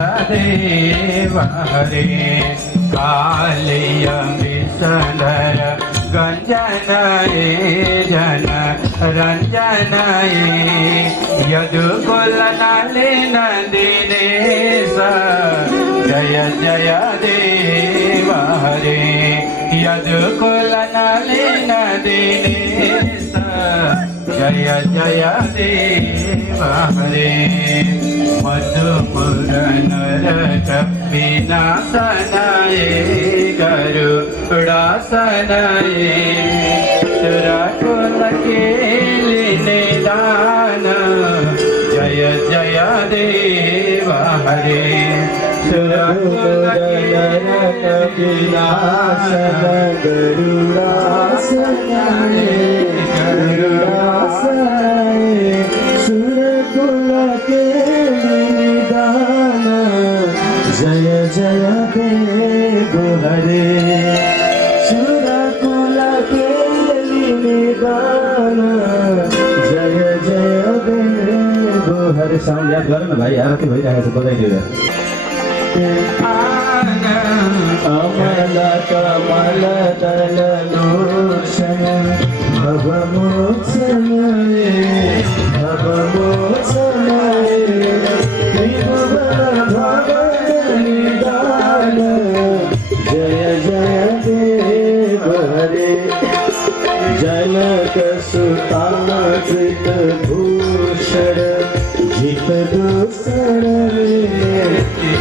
देव हरे कालिय विषधर गंजनये जन रंजनये यदुकुल नलिन दिनेश जय जय देव हरे यदुकुल नलिन दिनेश जय जय देव हरे मधुपुर नरक विनाशनाये गरुड़ासनाये सुरकुल के निदान जय जय देव हरे सुरकुल नरक विनाशन गरुड़ासनाये गरुड़ासनाये सुरकुल के जय जय देव हरे सुरकुल के निदान जय जय देव हरे। साउंड याद करो ना भाई, आरती भइरहेको छ, बजाइदियो। अमल कमल दल लोचन भवमोचनाये भवमोचनाये जय जय देव हरे जनक सुतान कृत भूषण जित दोषण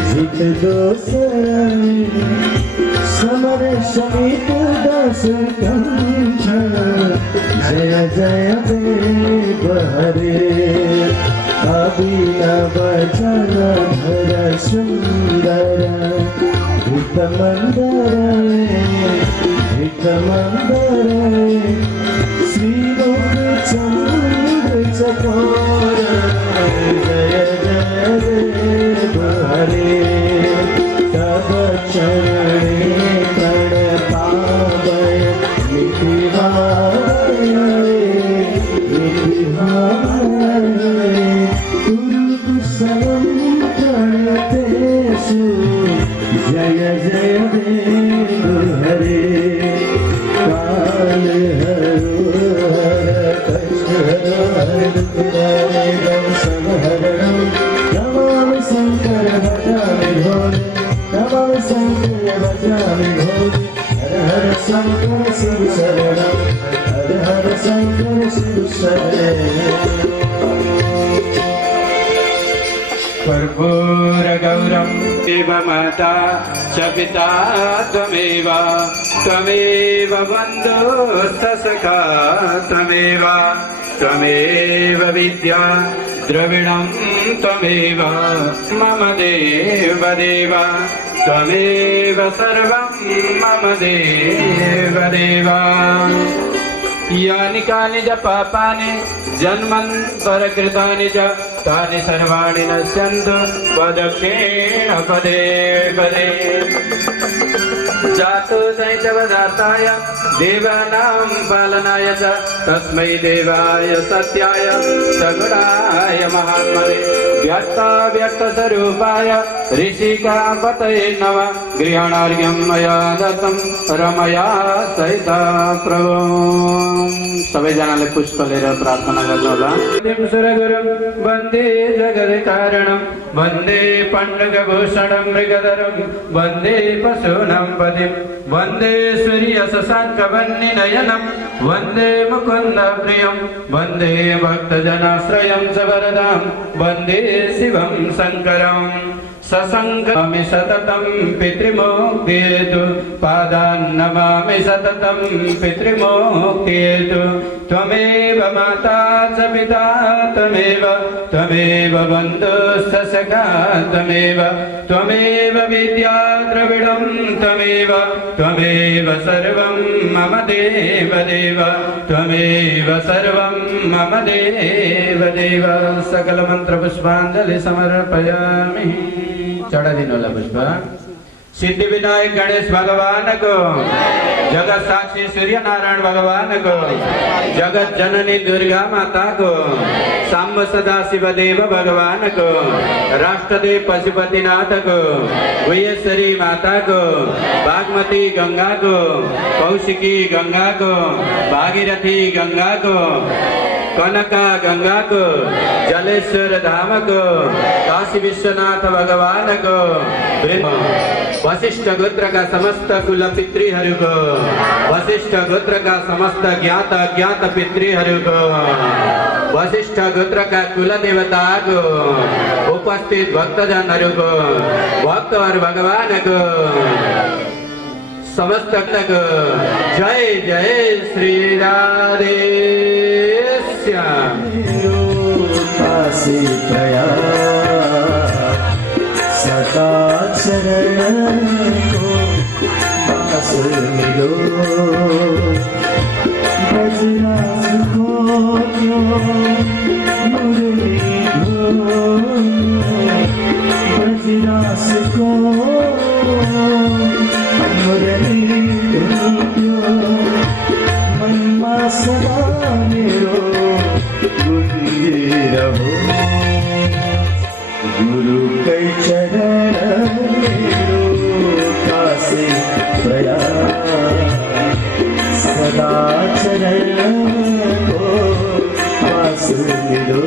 जित दोषण समर समित दस कंठ जय जय देव हरे अभिनव जन भर सुंदर हित मंदर श्री चंद्र चकोर जय जय देव हरे तब चरणे प्रणपावय निधि जय जय देव हरे काल हर कष्ट हर संहरणं नमामि शंकर भजामि भोले नमामि शंकर भजामि भोले हर हर शंकर शिव शरणं हर हर शंकर शिव शरणं। कर्पूर गौरम देव माता च पिता त्वमेव त्वमेव बन्धुश्च सखा त्वमेव त्वमेव विद्या द्रविणं त्वमेव मम देव देव त्वमेव सर्वं मम देव देव। यानि कानि च पापानि जन्मन्तरकृतानि च तानि सर्वाणि नश्यन्तु पदक्षेण पदे पदे। जातो दैत्यवधार्ताय देवानां पालनाय च तस्मै देवाय सत्याय सगुणाय महात्मने व्यक्ताव्यक्तस्वरूपाय ऋषिकापतये नमः। गृहाणार्घ्यं मया दत्तं रमया सहित प्रभु। सबैजनाले पुष्प लिएर प्रार्थना गर्नुहोला। सुरगुरुं वन्दे जगत्कारणं वन्दे पण्डगभूषणं मृगधरं वन्दे पशूनां पतिं वन्दे सूर्यशशाङ्कवह्निनयनं वन्दे मुकुन्दप्रियं वन्दे भक्तजनाश्रयं च वरदां वन्दे शिवं शङ्करम्। ससङ्गमामि सततं पितृमुक्तिहेतु पादान् नमामि सततं पितृमुक्तिहेतु। त्वमेव माता च पिता त्वमेव बन्धुश्च सखा त्वमेव विद्या द्रविणं त्वमेव सर्वं मम देव देव त्वमेव सर्वं मम देव देव। सकल मंत्र पुष्पांजलि समर्पयामि। चढ़ा दिन वाला पुष्प सिद्धि विनायक गणेश भगवान को, जगत साक्षी सूर्य नारायण भगवान को, जगत जननी दुर्गा माता को, सांब सदा शिव देव भगवान को, राष्ट्रदेव पशुपतिनाथ को, गुहेश्वरी माता को, बागमती गंगा को, कौशिकी गंगा को, भागीरथी गंगा को, कनका गंगा को, जलेश्वर धाम को, काशी विश्वनाथ भगवान को, वशिष्ठ गोत्र का समस्त कुल पितृहरु को, वशिष्ठ गोत्र का समस्त ज्ञात अज्ञात पितृहरु को, वशिष्ठ गोत्र का कुल देवता को, उपस्थित भक्तजन को, भक्त और भगवान को, समस्त को जय जय श्री राधे श्याम। सदा चरण को पास मिलो, बजरास को मुरली धो, बजरास को मुरली धो, मनमा सदा मेरो गुंजे रहो, गुरु के चरण मेरो कासे प्रयास, सदा चरण को पास मिलो।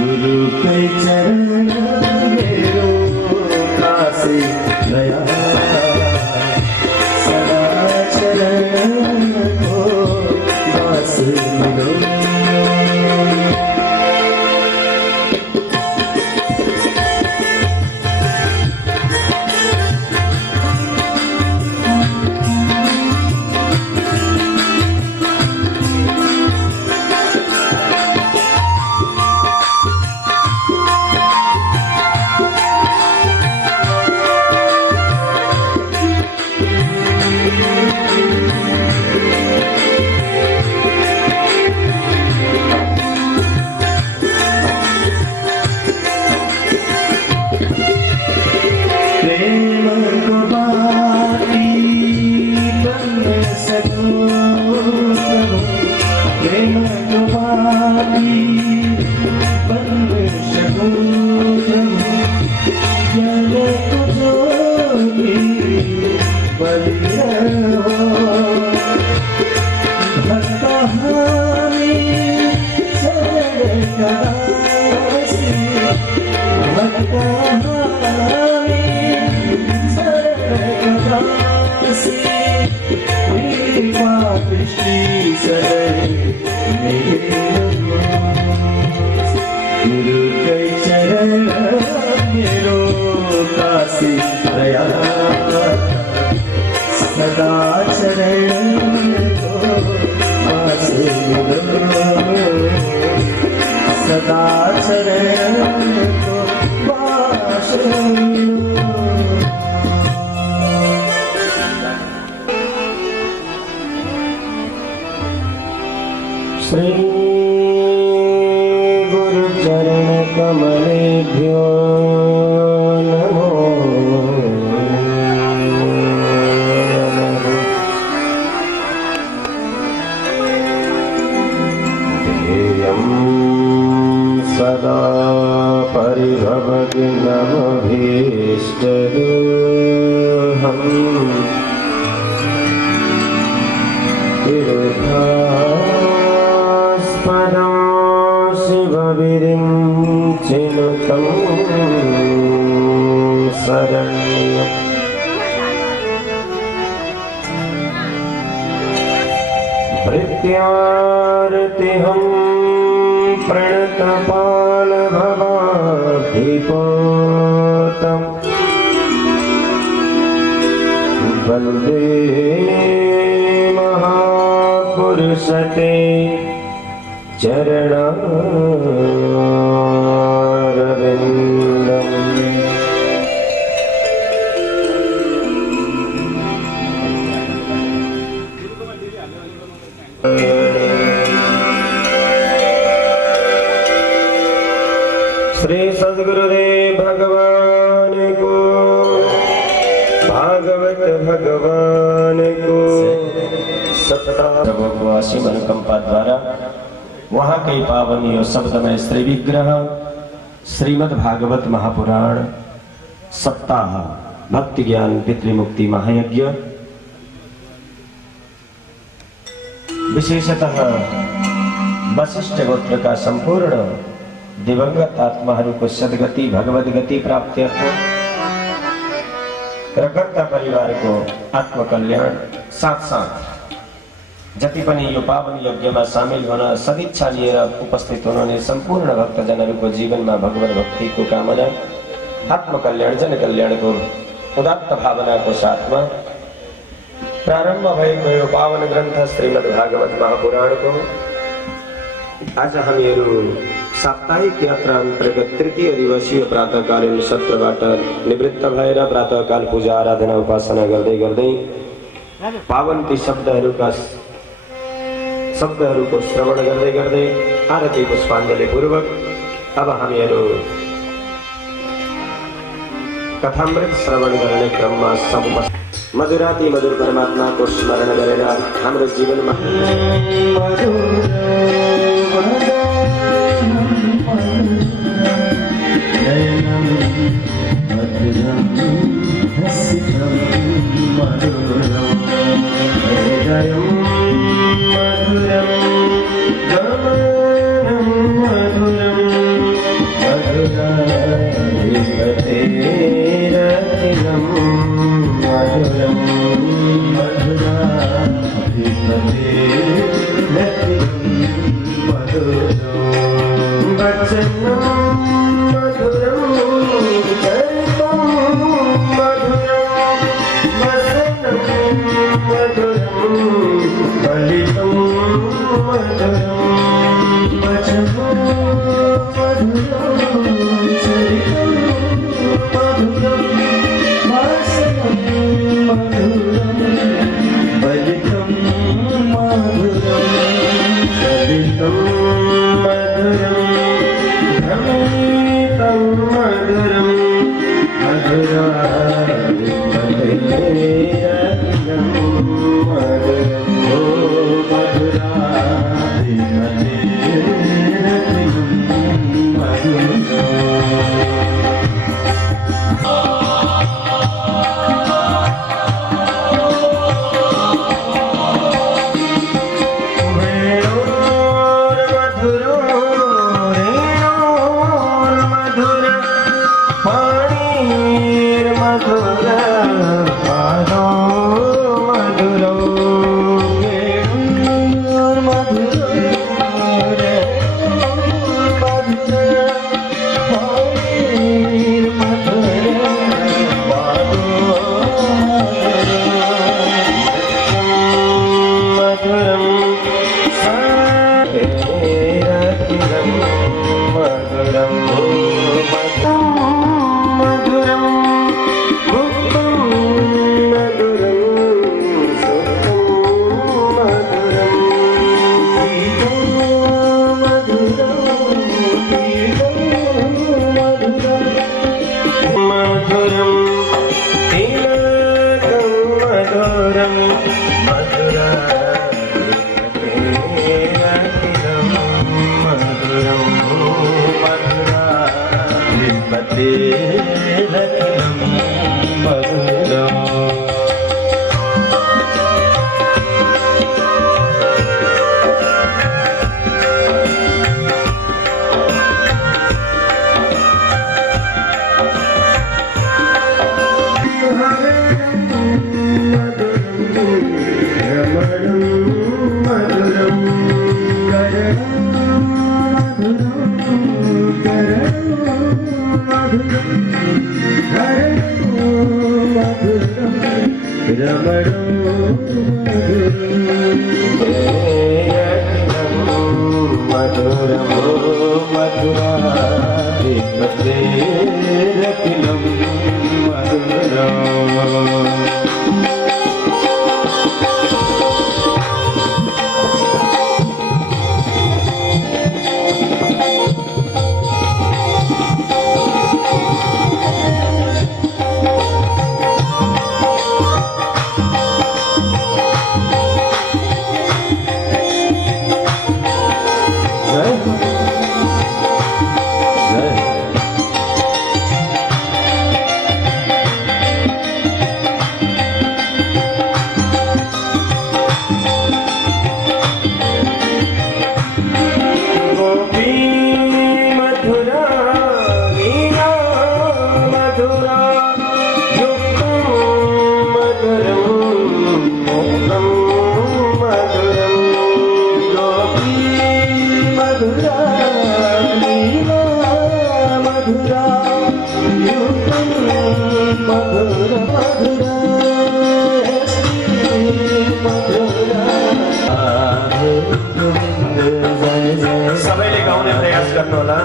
गुरु के चरण मेरो कासे गया, सदा चरण को बस मिलो। गुरु के चरण मेरो कासे गया, सदा चरण को पास मिलो, सदा चरण को पास मिलो। श्री गुरु चरण कमलेभ्यो नमो। ध्येयं सदा परिभवग्नमभीष्टदोहम् तीर्थास्पदं शिवविरिञ्चिनुतं शरण्यम् भृत्यारतिहं प्रणतपालभवाभिपोतम् वन्दे महापुरुषते चरणारविन्दम्। श्री सद्गुरुदेव भगवान को, भागवत भगवान को। 17 अनुकंपा द्वारा वहाँ कई पावन यो शब्दमय श्री विग्रह श्रीमद् भागवत महापुराण सप्ताह भक्ति ज्ञान पितृमुक्ति महायज्ञ विशेषतः वशिष्ठ गोत्र का संपूर्ण दिवंगत आत्माहरू को सद्गति भगवत गति प्राप्त्यर्थ र कर्ता परिवार को आत्मकल्याण साथ साथ जति पनि यो पावन यज्ञमा सामेल हुन सदिच्छा लिएर उपस्थित हुनुहुने सम्पूर्ण भक्तजनहरूको जीवनमा भगवत भक्तिको कामना आत्मकल्याण जनकल्याणको उदात्त भावनाको साथमा प्रारम्भ भएको यो पावन ग्रन्थ श्रीमद् भागवत महापुराणको आज हामीहरू साप्ताहिक यात्रा अन्तर्गत तृतीय दिवसीय प्रातःकालीन सत्रबाट निवृत्त भएर प्रातःकाल पूजा आराधना उपासना गर्दै गर्दै पावन ती शब्दहरूको श्रवण गर्दै गर्दै आरती पुष्पाञ्जली पूर्वक अब हामीहरू कथामृत श्रवण गर्ने क्रममा मधुराति मधुर परमात्माको स्मरण गरेर हाम्रो जीवनमा श्रीमद्देरखिलं मधुरम् सबैले गाउने प्रयास गर्नुहोला।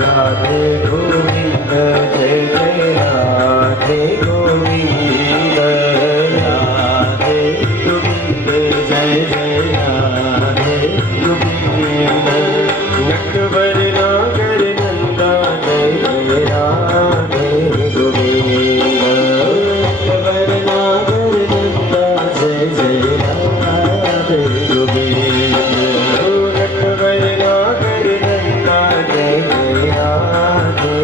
राधे गोविन्द जय जय राधे गोविन्द राधे गोविन्द जय जय राधे गोविन्द नटवर नागर नंदा जय जय राधे गोविन्द नटवर नागर नंदा जय जय राधे गोविन्द नटवर नागर नंदा जय जय राधे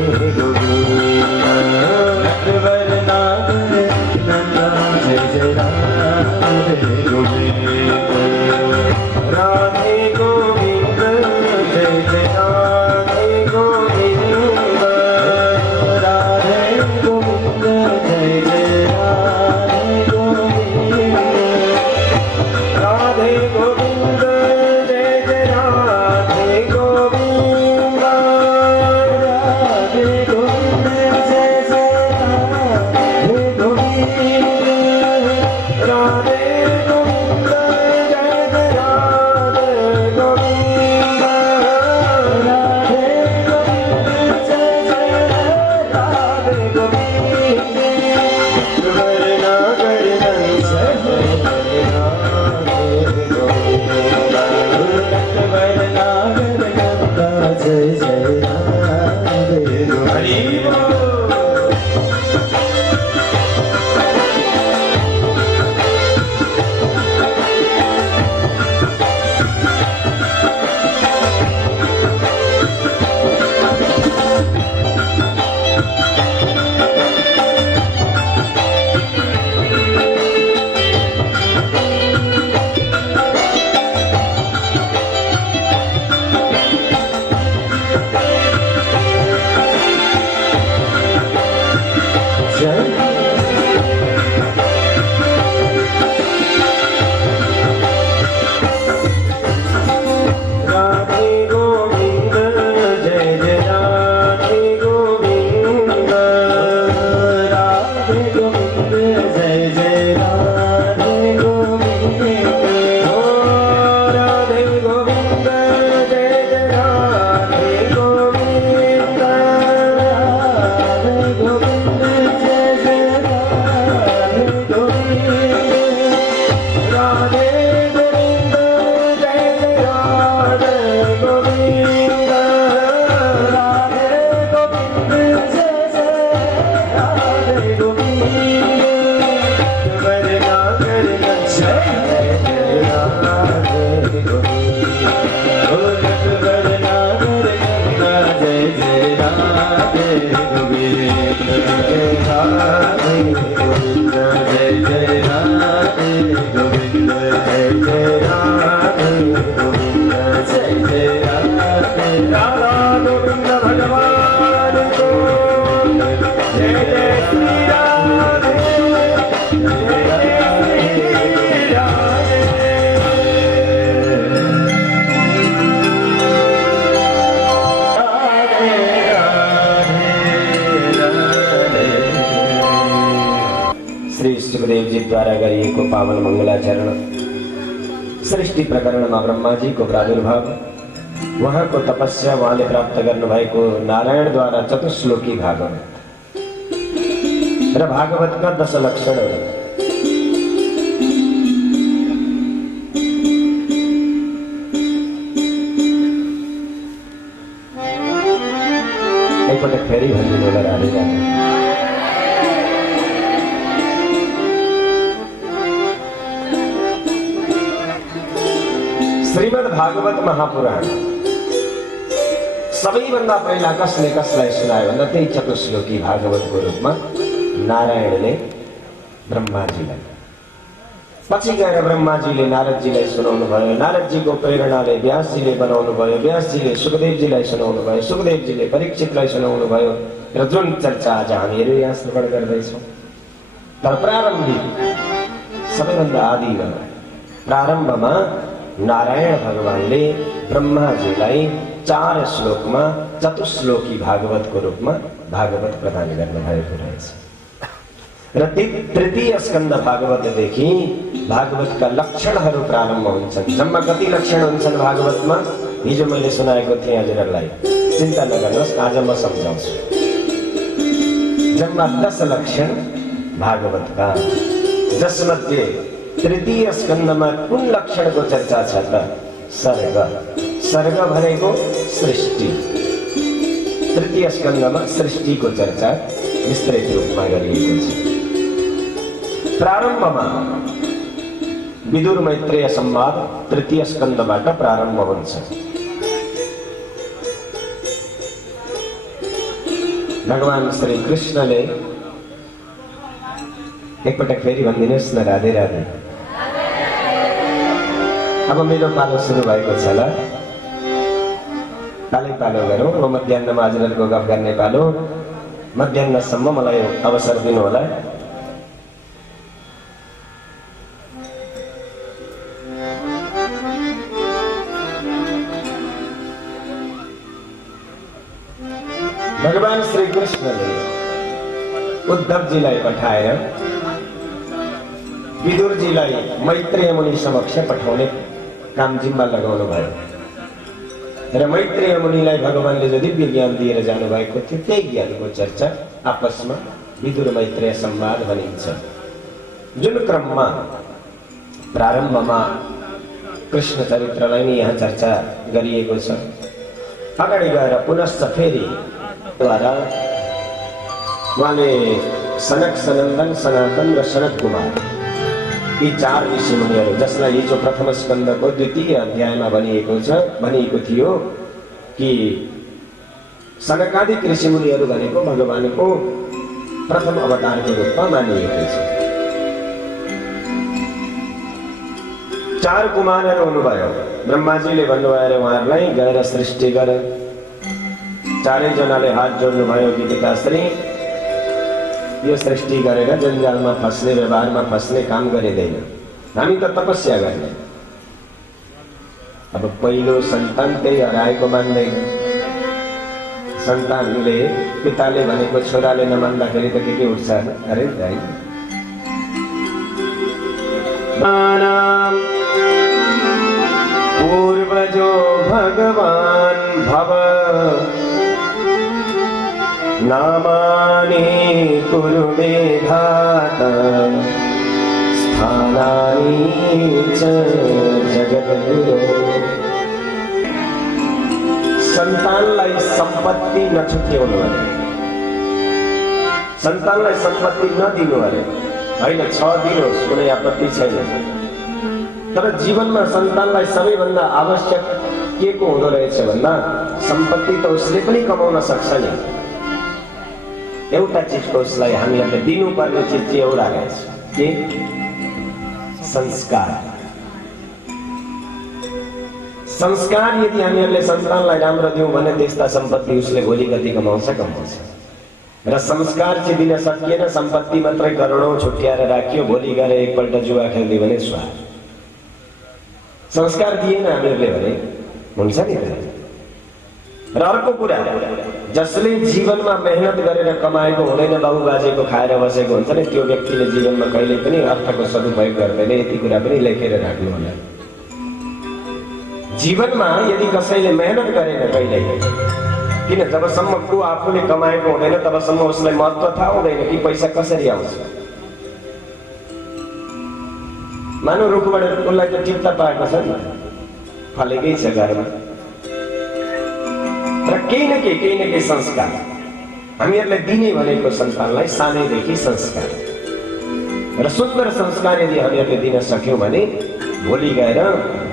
गरिएको पावन मङ्गलाचरण सृष्टि प्रकरणमा ब्रह्माजीको प्रादुर्भाव, उहाँको तपस्या, उहाँले प्राप्त गर्नुभएको नारायणद्वारा चतुश्लोकी भागवत र भागवतका 10 लक्षणहरू, एकपटक फेरि भनिदिनु होला राधे राधे। श्रीमद् भागवत महापुराण सबैभन्दा पहिला कसले कसलाई सुनायो भन्दा त्यही चतुश्लोकी भागवतको रूपमा नारायणले ब्रह्माजीलाई, पछि गएर ब्रह्माजीले नारदजीलाई सुनाउनु भयो, नारदजीको प्रेरणाले व्यासजीले बनाउनु भयो, व्यासजीले सुखदेवजीलाई सुनाउनु भयो, सुखदेवजीले परीक्षितलाई सुनाउनु भयो र जुन चर्चा आज हामीहरू यहाँ श्रवण गर्दैछौँ। तर प्रारम्भिक सबैभन्दा आदिमा प्रारम्भमा नारायण भगवानले ब्रह्माजीलाई 4 श्लोकमा चतुश्लोकी भागवतको रूपमा भागवत प्रदान गर्नुभएको रहेछ। र तृतीय स्कन्द भागवतदेखि भागवतका लक्षणहरू प्रारम्भ हुन्छन्। जम्मा कति लक्षण हुन्छन् भागवतमा? हिजो मैले सुनाएको थिएँ हजुरहरूलाई, चिन्ता नगर्नुहोस्, आज म सम्झाउँछु। जम्मा 10 लक्षण भागवतका, जसमध्ये तृतीय स्कन्दमा कुन लक्षणको चर्चा छ त? सर्ग। सर्ग भनेको सृष्टि। तृतीय स्कन्दमा सृष्टिको चर्चा विस्तृत रूपमा गरिएको छ। प्रारम्भमा विदुर मैत्रेय संवाद तृतीय स्कन्दबाट प्रारम्भ हुन्छ। भगवान श्री कृष्णले, एकपटक फेरि भनिदिनुहोस् न राधे राधे। अब मेरो पालो सुरु भएको छ ल, पालो गरौँ। म मध्याह्नमा हजुरहरूको गफ गर्ने पालो, मध्याह्नसम्म मलाई अवसर दिनु होला। भगवान श्री कृष्णले उद्धवजीलाई पठाएर विदुरजीलाई मैत्रेय मुनि समक्ष पठाउने काम जिम्मा लगाउनु भयो र मैत्रेय मुनिलाई भगवानले जो दिव्य ज्ञान दिएर जानुभएको थियो त्यही ज्ञानको चर्चा आपसमा विदुर मैत्रेय संवाद भनिन्छ। जुन क्रममा प्रारम्भमा कृष्ण चरित्रलाई नै यहाँ चर्चा गरिएको छ, अगाडि गएर पुनश्च फेरि द्वारा उहाँले सनक, सनन्दन, सनातन र सनत कुमार यी 4 ऋषिमुनिहरू, जसलाई हिजो प्रथम स्कन्धको 2य अध्यायमा भनिएको थियो कि सनकादिक ऋषिमुनिहरू भनेको भगवानको प्रथम अवतारको रूपमा मानिएको छ। 4 कुमारहरू हुनुभयो। ब्रह्माजीले भन्नुभयो अरे उहाँहरूलाई गएर सृष्टि गर। 4 जनाले हात जोड्नु भयो कि पिताश्री यो सृष्टि गरेर जन्जालमा फस्ने, व्यवहारमा फस्ने काम गरिँदैन, हामी त तपस्या गर्ने। अब पहिलो सन्तान त्यही हराएको मान्दैन। सन्तानले पिताले भनेको छोराले नमान्दाखेरि त के उठ्छ अरे भाइ। पूर्वजो भगवान भव नामानि कुरु मेधात स्थानानि च जगद्गुरो। सन्तानलाई सम्पत्ति नछुट्याउनु अरे, सन्तानलाई सम्पत्ति नदिनु अरे, होइन 6 दिनुहोस्, कुनै आपत्ति छैन। तर जीवनमा सन्तानलाई सबैभन्दा आवश्यक के को हुँदो रहेछ भन्दा सम्पत्ति त उसले पनि कमाउन सक्छ नि, एउटा चिजको उसलाई हामीहरूले दिनुपर्ने चिज चाहिँ एउटा रहेछ, के? संस्कार। संस्कार यदि हामीहरूले सन्तानलाई राम्रो दिउँ भने त्यस्ता सम्पत्ति उसले भोलि कति कमाउँछ। र संस्कार चाहिँ दिन सकिएन, सम्पत्ति मात्रै करोडौं छुट्याएर राखियो, भोलि गएर एकपल्ट जुवा खेल्दियो भने स्वाहा। संस्कार दिएन हामीहरूले भने हुन्छ नि त। र अर्को कुरा, जसले जीवनमा मेहनत गरेर कमाएको हुँदैन, बाबुबाजेको खाएर बसेको हुन्छ नि, त्यो व्यक्तिले जीवनमा कहिले पनि अर्थको सदुपयोग गर्दैन। यति कुरा पनि लेखेर राख्नु होला। जीवनमा यदि कसैले मेहनत गरेन कहिले, किन जबसम्म को आफूले कमाएको हुँदैन तबसम्म उसलाई महत्त्व थाहा हुँदैन कि पैसा कसरी आउँछ। मानव रुखबाट उसलाई त टिप्ता पाएको छ नि, फलेकै छ घरमा, र केही न केही संस्कार हामीहरूलाई दिने भनेको सन्तानलाई सानैदेखि संस्कार, र सुन्दर संस्कार यदि हामीहरूले दिन सक्यौँ भने भोलि गएर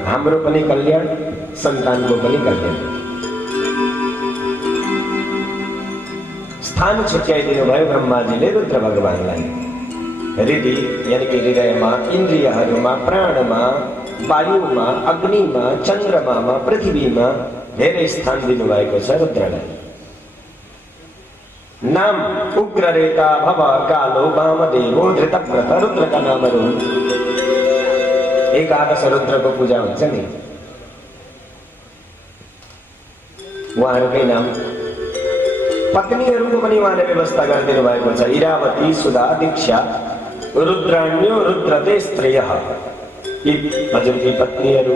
हाम्रो पनि कल्याण, सन्तानको पनि कल्याण। स्थान छुट्याइदिनु भयो ब्रह्माजीले रुद्र भगवानलाई। हृदय यानी कि हृदयमा, इन्द्रियहरूमा, प्राणमा, वायुमा, अग्निमा, चन्द्रमामा, पृथ्वीमा धेरै स्थान दिनुभएको छ रुद्रलाई। नाम उग्ररेता भव कालो वामदेवो धृतव्रत, रुद्रका नामहरू। एकादश रुद्रको पूजा हुन्छ नि, उहाँहरूकै नाम। पत्नीहरूको पनि उहाँले व्यवस्था गरिदिनु भएको छ। इरावती, सुधा, दीक्षा, रुद्राण्यो रुद्रते स्त्रियः, यी हजुरकी पत्नीहरू।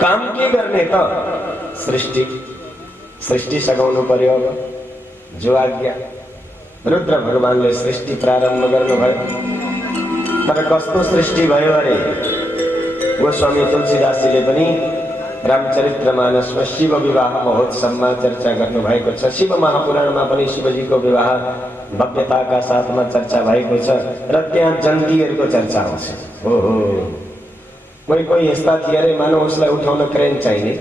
काम के गर्ने त? सृष्टि सघाउनु पर्यो। अब जो आज्ञा रुद्र भगवानले सृष्टि प्रारम्भ गर्नुभयो। तर कस्तो सृष्टि भयो अरे, गोस्वामी तुलसीदासजीले पनि रामचरितमानसमा शिव विवाह महोत्सवमा चर्चा गर्नुभएको छ। शिव महापुराणमा पनि शिवजीको विवाह भव्यताका साथमा चर्चा भएको छ, र त्यहाँ जन्तीहरूको चर्चा आउँछ। हो कोही यस्ता थिए अरे, मानव उसलाई उठाउन क्रेन चाहिने।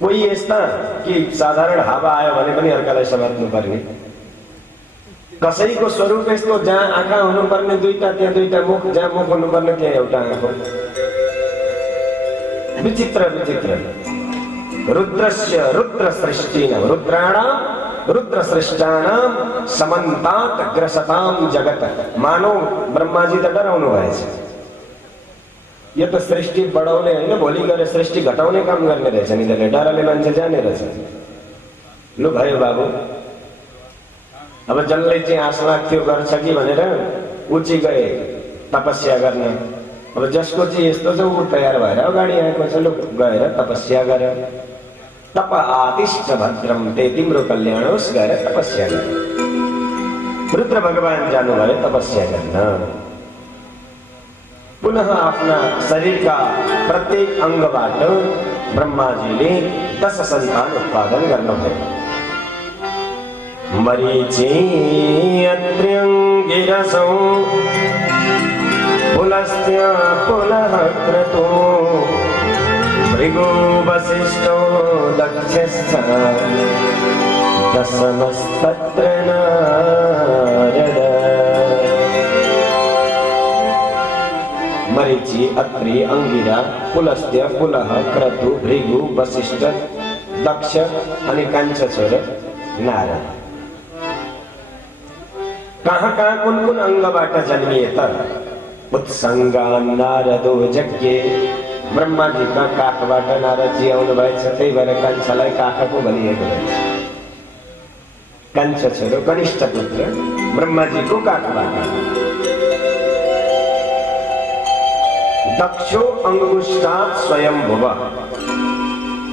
कोही यस्ता कि साधारण हावा आयो भने पनि अर्कालाई समात्नु पर्ने। कसैको स्वरूप यस्तो, जहाँ आँखा हुनुपर्ने दुईटा त्यहाँ दुईटा मुख, जहाँ मुख हुनुपर्ने त्यहाँ एउटा आँखा। विचित्र विचित्र। रुद्रस्य रुद्र सृष्टिनां, रुद्राणां रुद्र सृष्टानां समन्तात ग्रसतां जगत। मानव ब्रह्माजी त डराउनु भएछ। यो त सृष्टि बढाउने होइन, भोलि गएर सृष्टि घटाउने काम गर्ने रहेछ नि। त्यसले डरले मान्छे जाने रहेछ। लु भयो बाबु, अब जसले चाहिँ आश लाग्थ्यो गर्छ कि भनेर उची गए तपस्या गर्न। अब जसको चाहिँ यस्तो छ ऊ तयार भएर अगाडि आएको छ। लु गएर तपस्या गर। तप आदिष्ट भद्रम, ते तिम्रो कल्याण होस्, गएर तपस्या गर। रुद्र भगवान जानुभयो तपस्या गर्न। पुनः आफ्ना शरीरका प्रत्येक अङ्गबाट ब्रह्माजीले 10 सन्तान उत्पादन गर्नुभयो। मरीचि, अत्र्यङ्गिरसौ, पुलस्त्य पुलः क्रतु, भृगु वसिष्ठो दक्षश्च, दशमस्तत्र नारद। मरीचि, अत्रि, अंगिरा, पुलस्त्य, पुलह, क्रतु, भृगु, वसिष्ठ, दक्ष अनि कान्छा छोरो नारद। कहाँ कुन अंगबाट जन्मिए त? उत्संगान नारदो यज्ञे, ब्रह्माजीका काखबाट नारदजी आउनु भएछ। त्यही भएर कान्छालाई काखको भनिएको रहेछ। कान्छा छोरो कनिष्ठ पुत्र ब्रह्माजीको काखबाट। दक्षो अंगुष्ठात् स्वयंभुव,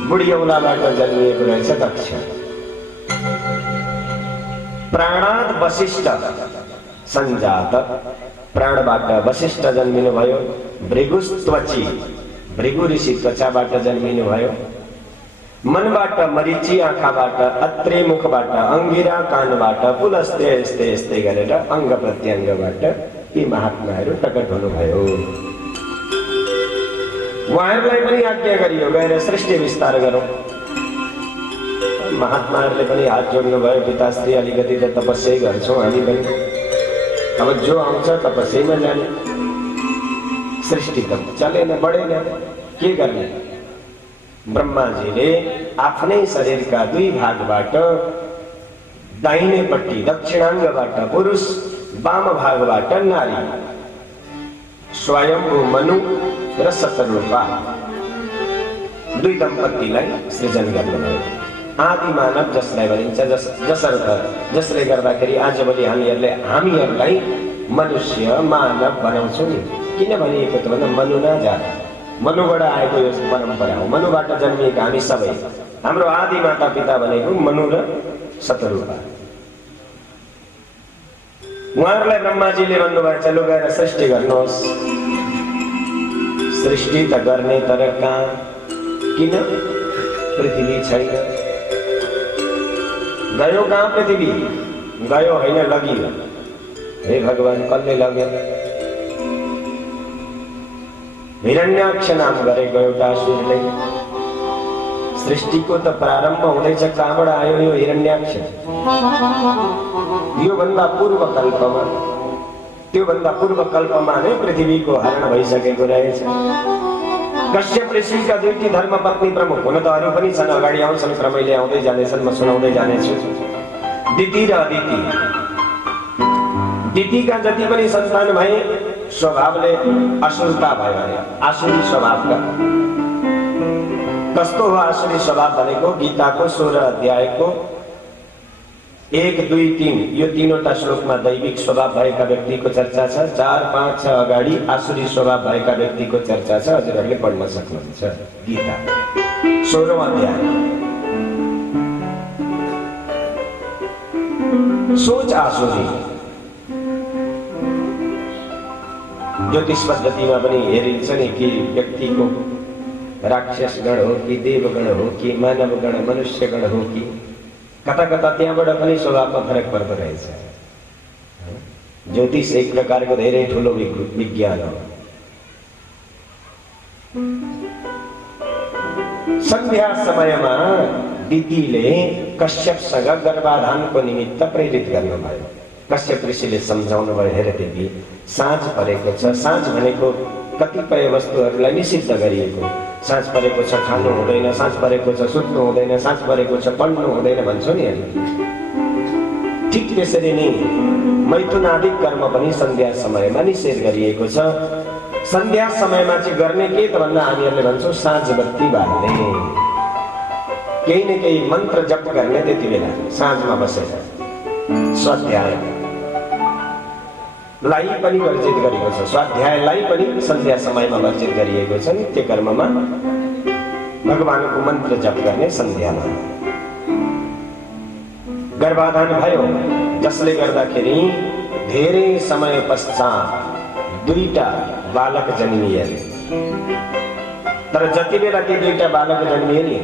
बुढियौलाबाट जन्मिएको रहेछ दक्ष। प्राणात् वसिष्ठ संजात, प्राणबाट वसिष्ठ जन्मिनु भयो। भृगुस्त्वची, भृगु ऋषि त्वचाबाट जन्मिनु भयो। मनबाट मरीचि, आँखाबाट अत्रे, मुखबाट अंगिरा, कानबाट पुलस्त्य, यस्तै यस्तै गरेर अंग प्रत्यङ्गबाट यी महात्माहरू प्रकट हुनुभयो। उहाँहरूलाई पनि आज्ञा गरियो गएर सृष्टि विस्तार गरौँ। महात्माहरूले पनि हात जोड्नु भयो। पिताश्री अलिकति त तपस्या गर्छौँ हामी पनि, अब जो आउँछ तपस्यामा जाने। सृष्टि त चलेन, बढेन, के गर्ने? ब्रह्माजीले आफ्नै शरीरका 2 भागबाट, दाहिनेपट्टि दक्षिणाङ्गबाट पुरुष, वाम भागबाट नारी, स्वयम्भू मनु र शतरूपा, दुई दम्पतिलाई सृजन गर्नुभयो। आदि मानव जसलाई भनिन्छ, जसर्थ जसले गर्दाखेरि आजभोलि हामीहरूलाई मनुष्य मानव बनाउँछौँ नि। किन भनिएको त भन्दा मनु न जात, मनुबाट आएको यो परम्परा हो। मनुबाट जन्मिएका हामी सबै, हाम्रो आदि माता पिता भनेको मनु र शतरूपा। उहाँहरूलाई ब्रह्माजीले भन्नुभयो चलो गएर सृष्टि गर्नुहोस्। सृष्टि त गर्ने तर कहाँ, किन पृथ्वी छैन। गयो कहाँ पृथ्वी, गयो होइन लगियो। हे भगवान कसले लग्यो। हिरण्याक्ष नाम गरेको एउटा असुरले। सृष्टिको त प्रारम्भ हुँदैछ, कहाँबाट आयो यो हिरण्याक्ष। यो भन्दा पूर्व कल्पमा, त्यो भन्दा पूर्व कल्पमा नै पृथ्वीको हरण भइसकेको रहेछ। कश्यप ऋषिका दुईटी धर्मपत्नी प्रमुख, हुन त अरू पनि छन्, अगाडि आउँछन्, क्रमैले आउँदै जानेछन्, म सुनाउँदै जानेछु। दिति र अदिति, दितिका जति पनि सन्तान भए स्वभावले असुरता भयो अरे, आसुरी स्वभावका। कस्तो हो आसुरी स्वभाव भनेको, गीताको 16 अध्यायको 1, 2, 3 यो तीनवटा श्लोकमा दैविक स्वभाव भएका व्यक्तिको चर्चा छ। 4, 5, 6 अगाडि आसुरी स्वभाव भएका व्यक्तिको चर्चा छ। हजुरहरूले पढ्न सक्नुहुन्छ। गीता 16 अध्याय। सोच आसुरी। ज्योतिष पद्धतिमा पनि हेरिन्छ नि कि व्यक्तिको राक्षस गण हो कि देवगण हो कि मानव गण मनुष्य गण हो कि कता कता त्यहाँबाट पनि स्वभावमा फरक पर्दो रहेछ। ज्योतिष एक प्रकारको धेरै ठुलो विज्ञान हो। सन्ध्या समयमा दितिले कश्यपसँग गर्भाधानको निमित्त प्रेरित गर्नुभयो। कश्यप ऋषिले सम्झाउनु भयो, हेर देवी साँझ परेको छ। साँझ भनेको कतिपय वस्तुहरूलाई निषिद्ध गरिएको। साँझ परेको छ खानु हुँदैन, साँझ परेको छ सुत्नु हुँदैन, साँझ परेको छ पढ्नु हुँदैन भन्छौ नि हामी। ठिक त्यसरी नै मैथुनादिक कर्म पनि सन्ध्या समयमा निषेध गरिएको छ। सन्ध्या समयमा चाहिँ गर्ने के त भन्दा हामीहरूले भन्छौँ साँझ बत्ती बाल्ने, केही न केही मन्त्र जप गर्ने। त्यति बेला साँझमा बसेर स्वाध्याय लाई पनि वर्जित गरेको छ। स्वाध्यायलाई पनि सन्ध्या समयमा वर्जित गरिएको छ। नित्य कर्ममा भगवानको मन्त्र जप गर्ने सन्ध्यामा। गर्भाधान भयो, जसले गर्दाखेरि धेरै समय पश्चात दुईटा बालक जन्मिए। तर जति बेला ती दुईटा बालक जन्मिए नि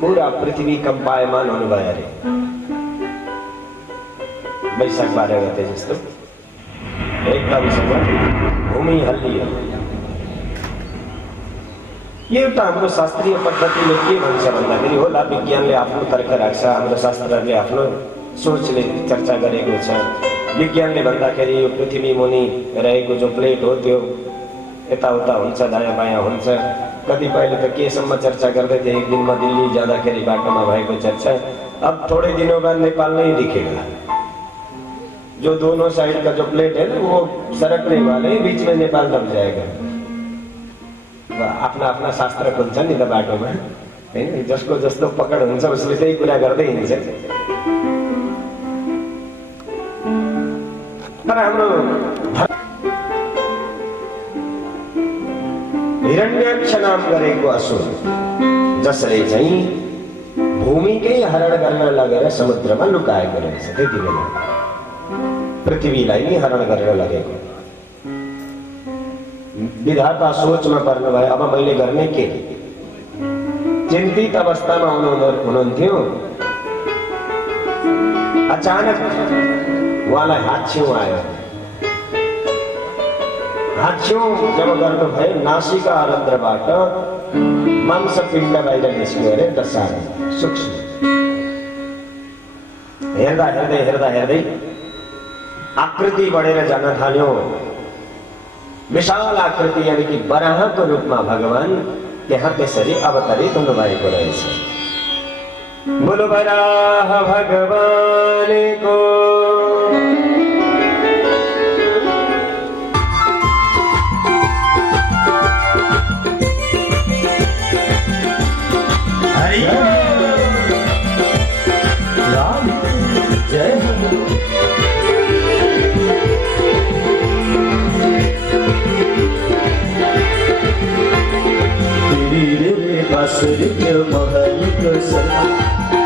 पुरा पृथ्वी कम्पायमान हुनुभयो अरे। वैशाख 12 गते जस्तो एकदमसँग भूमि हल्लियो। एउटा हाम्रो शास्त्रीय पद्धतिले के भन्छ भन्दाखेरि, होला विज्ञानले आफ्नो तर्क राख्छ, हाम्रो शास्त्रहरूले आफ्नो सोचले चर्चा गरेको छ। विज्ञानले भन्दाखेरि यो पृथ्वी मुनि रहेको जो प्लेट हो त्यो यताउता हुन्छ, दायाँ बायाँ हुन्छ। कतिपयले त केसम्म चर्चा गर्दै थिए। एक दिन म दिल्ली जाँदाखेरि बाटोमा भएको चर्चा, अब थोड़े दिनों बाद नेपाल नहीं दिखेगा। जो दोनों साइड का जो प्लेट है ना वो सरकने वाले, बीच में नेपाल दब जाएगा। आफ्ना आफ्ना शास्त्र खुल्छ नि त बाटोमा, हैन? जसको जस्तो पकड हुन्छ उसले त्यही कुरा गर्दै हिँड्छ। तर हाम्रो हिरण्याक्ष नाम गरेको असुर, जसले चाहिँ भूमिकै हरण गर्न लगेर समुद्रमा लुकाएको रहेछ। त्यति बेला पृथ्वीलाई नै हरण गरेर लगेको। विधाता सोचमा पर्नु भयो, अब मैले गर्ने के? चिन्तित अवस्थामा हुनुहुन्थ्यो। अचानक उहाँलाई हाच्छिउँ आयो। हाच्छिउँ जब गर्नुभयो, नासिका आरन्ध्रबाट मांसपिण्ड बाहिर निस्क्यो अरे, दशामा सूक्ष्म। हेर्दा हेर्दै हेर्दा हेर्दै आकृति बढेर जान थाल्यो। विशाल आकृति यानी कि वराहको रूपमा भगवान त्यहाँ त्यसरी अवतरित हुनुभएको रहेछ। बोलो वराह भगवानको। बांसुरी क्यों मोहन को सुना,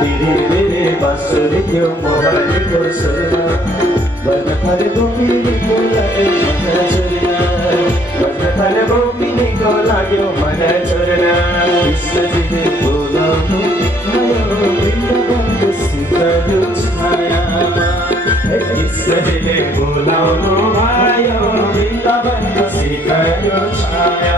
तेरे मेरे बांसुरी क्यों मोहन को सुना, बन फल गोपी को लगे मन चुरना, बन फल गोपी को लगे मन चुरना, कृष्ण जी ने बोला हो आयो वृंदावन सिखरो छाया, कृष्ण जी ने बोला हो आयो वृंदावन सिखरो छाया।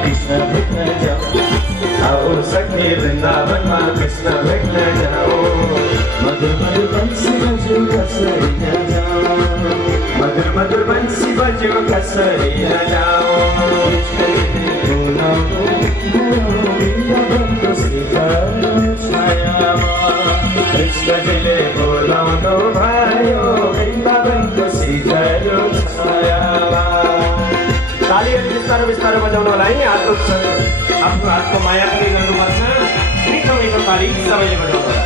कृष्ण भेटने जाओ, आओ सखी वृंदावन माँ कृष्ण भेटने जाओ, मधुर मधुर बंसी बजो कसरी न जाओ, मधुर मधुर बंसी बजो कसरी न जाओ, कृष्ण जी ने बोला तो भाइयो वृंदावन को सिखरो छाया। ताली बिस्तारो बिस्तारो बजाउनु होला है। हातको आफ्नो हातको माया पनि गर्नुपर्छ। मिठो मिठो ताली सबैले बजाउनु होला।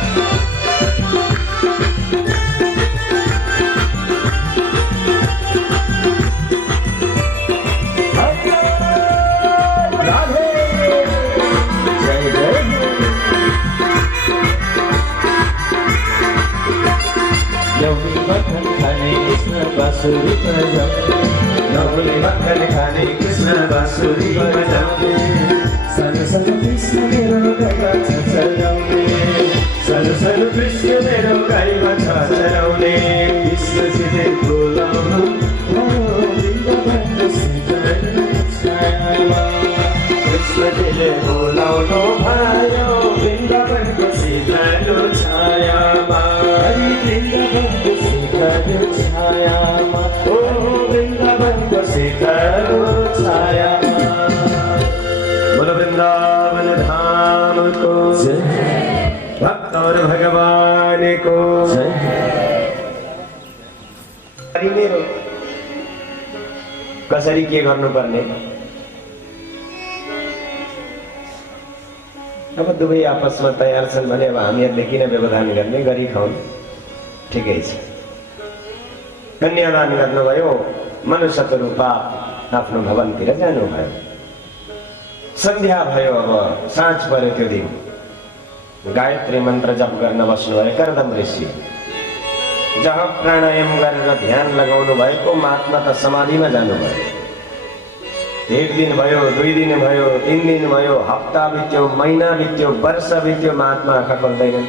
लवली मक्खन खाने कृष्ण बांसुरी बजाओ, लवली मक्खन खाने कृष्ण बांसुरी बजाओ, सन सन कृष्ण मेरो गैमा चलाउने, सन सन कृष्ण मेरो गैमा चलाउने, कृष्ण जी ने बोलाउनु वृन्दावन सिखरो छाया, कृष्ण जी ने बोलाउनु भयो वृन्दावन सिखरो छाया, वृन्दावन सिखरो छाया, ओ वृन्दावन सिखरो छाया। बोलो वृंदावन धाम को जय, भक्त और भगवान को जय। मेरो कसरी के गर्नुपर्ने, अब दुवै आपसमा तयार छन् भने अब हामीहरूले किन व्यवधान गर्ने, गरी खाउन्, ठिकै छ। कन्यादान गर्नुभयो, मनुष्यको रूपा आफ्नो भवनतिर जानुभयो। सन्ध्या भयो, अब साँझ पर्यो। त्यो दिन गायत्री मन्त्र जप गर्न बस्नुभयो कर्दम ऋषि। जप प्राणायाम गरेर ध्यान लगाउनु भएको महात्मा त समाधिमा जानुभयो। एक दिन भयो, 2 दिन भयो, 3 दिन भयो, हप्ता बित्यो, महिना बित्यो, वर्ष बित्यो, महात्मा आँखा खोल्दैनन्।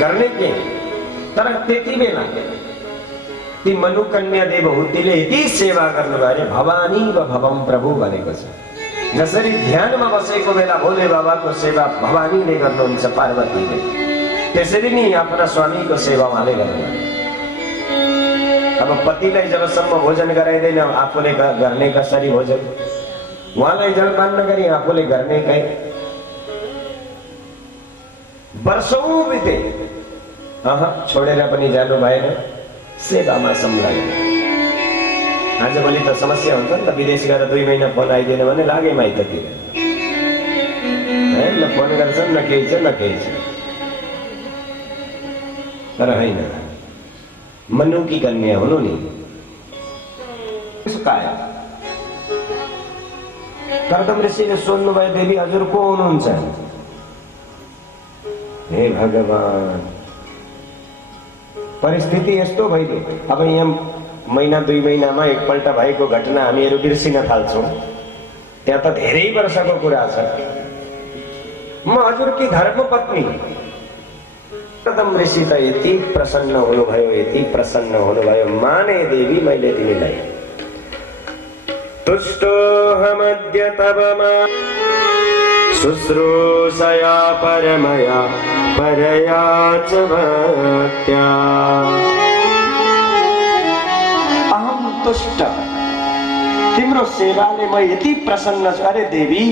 गर्ने के, तर त्यति बेला ती मनुकन्या देवहूतिले यति सेवा गर्नुभयो। भवानी व भवम प्रभु भनेको छ। जसरी ध्यानमा बसेको बेला भोले बाबाको सेवा भवानीले गर्नुहुन्छ, पार्वतीले, त्यसरी नै आफ्ना स्वामीको सेवा उहाँले गर्नुभयो। अब पतिलाई जबसम्म भोजन गराइदैन आफूले गर्ने कसरी भोजन, उहाँलाई जलपान नगरी आफूले गर्ने कहीँ वर्षौं बिते, छोडेर पनि जानु भएन, सेवामा संलग्न। आजभोलि त समस्या हुन्छ नि त, विदेश गएर 2 महिना फोन आइदिएन भने लागे माइततिर, न फोन गर्छन् न केही छ न केही छ। तर होइन, मनुकी कन्या हुनु नि सुकायो। कर्दम ऋषिले सोध्नुभयो, देवी हजुर को हुनुहुन्छ? हे भगवान, परिस्थिति यस्तो भइदियो। अब यहाँ महिना 2 महिनामा एकपल्ट भएको घटना हामीहरू बिर्सिन थाल्छौँ। त्यहाँ त धेरै वर्षको कुरा छ। म हजुरकी धर्मपत्नी। कर्दम ऋषि त यति प्रसन्न हुनुभयो, यति प्रसन्न हुनुभयो, माने देवी मैले तिमीलाई तुष्टोऽहमद्य तव शुश्रूषया परमया परया च भक्त्या अहम तुष्ट तिम्रो सेवाले म यति प्रसन्न छु। अरे देवी,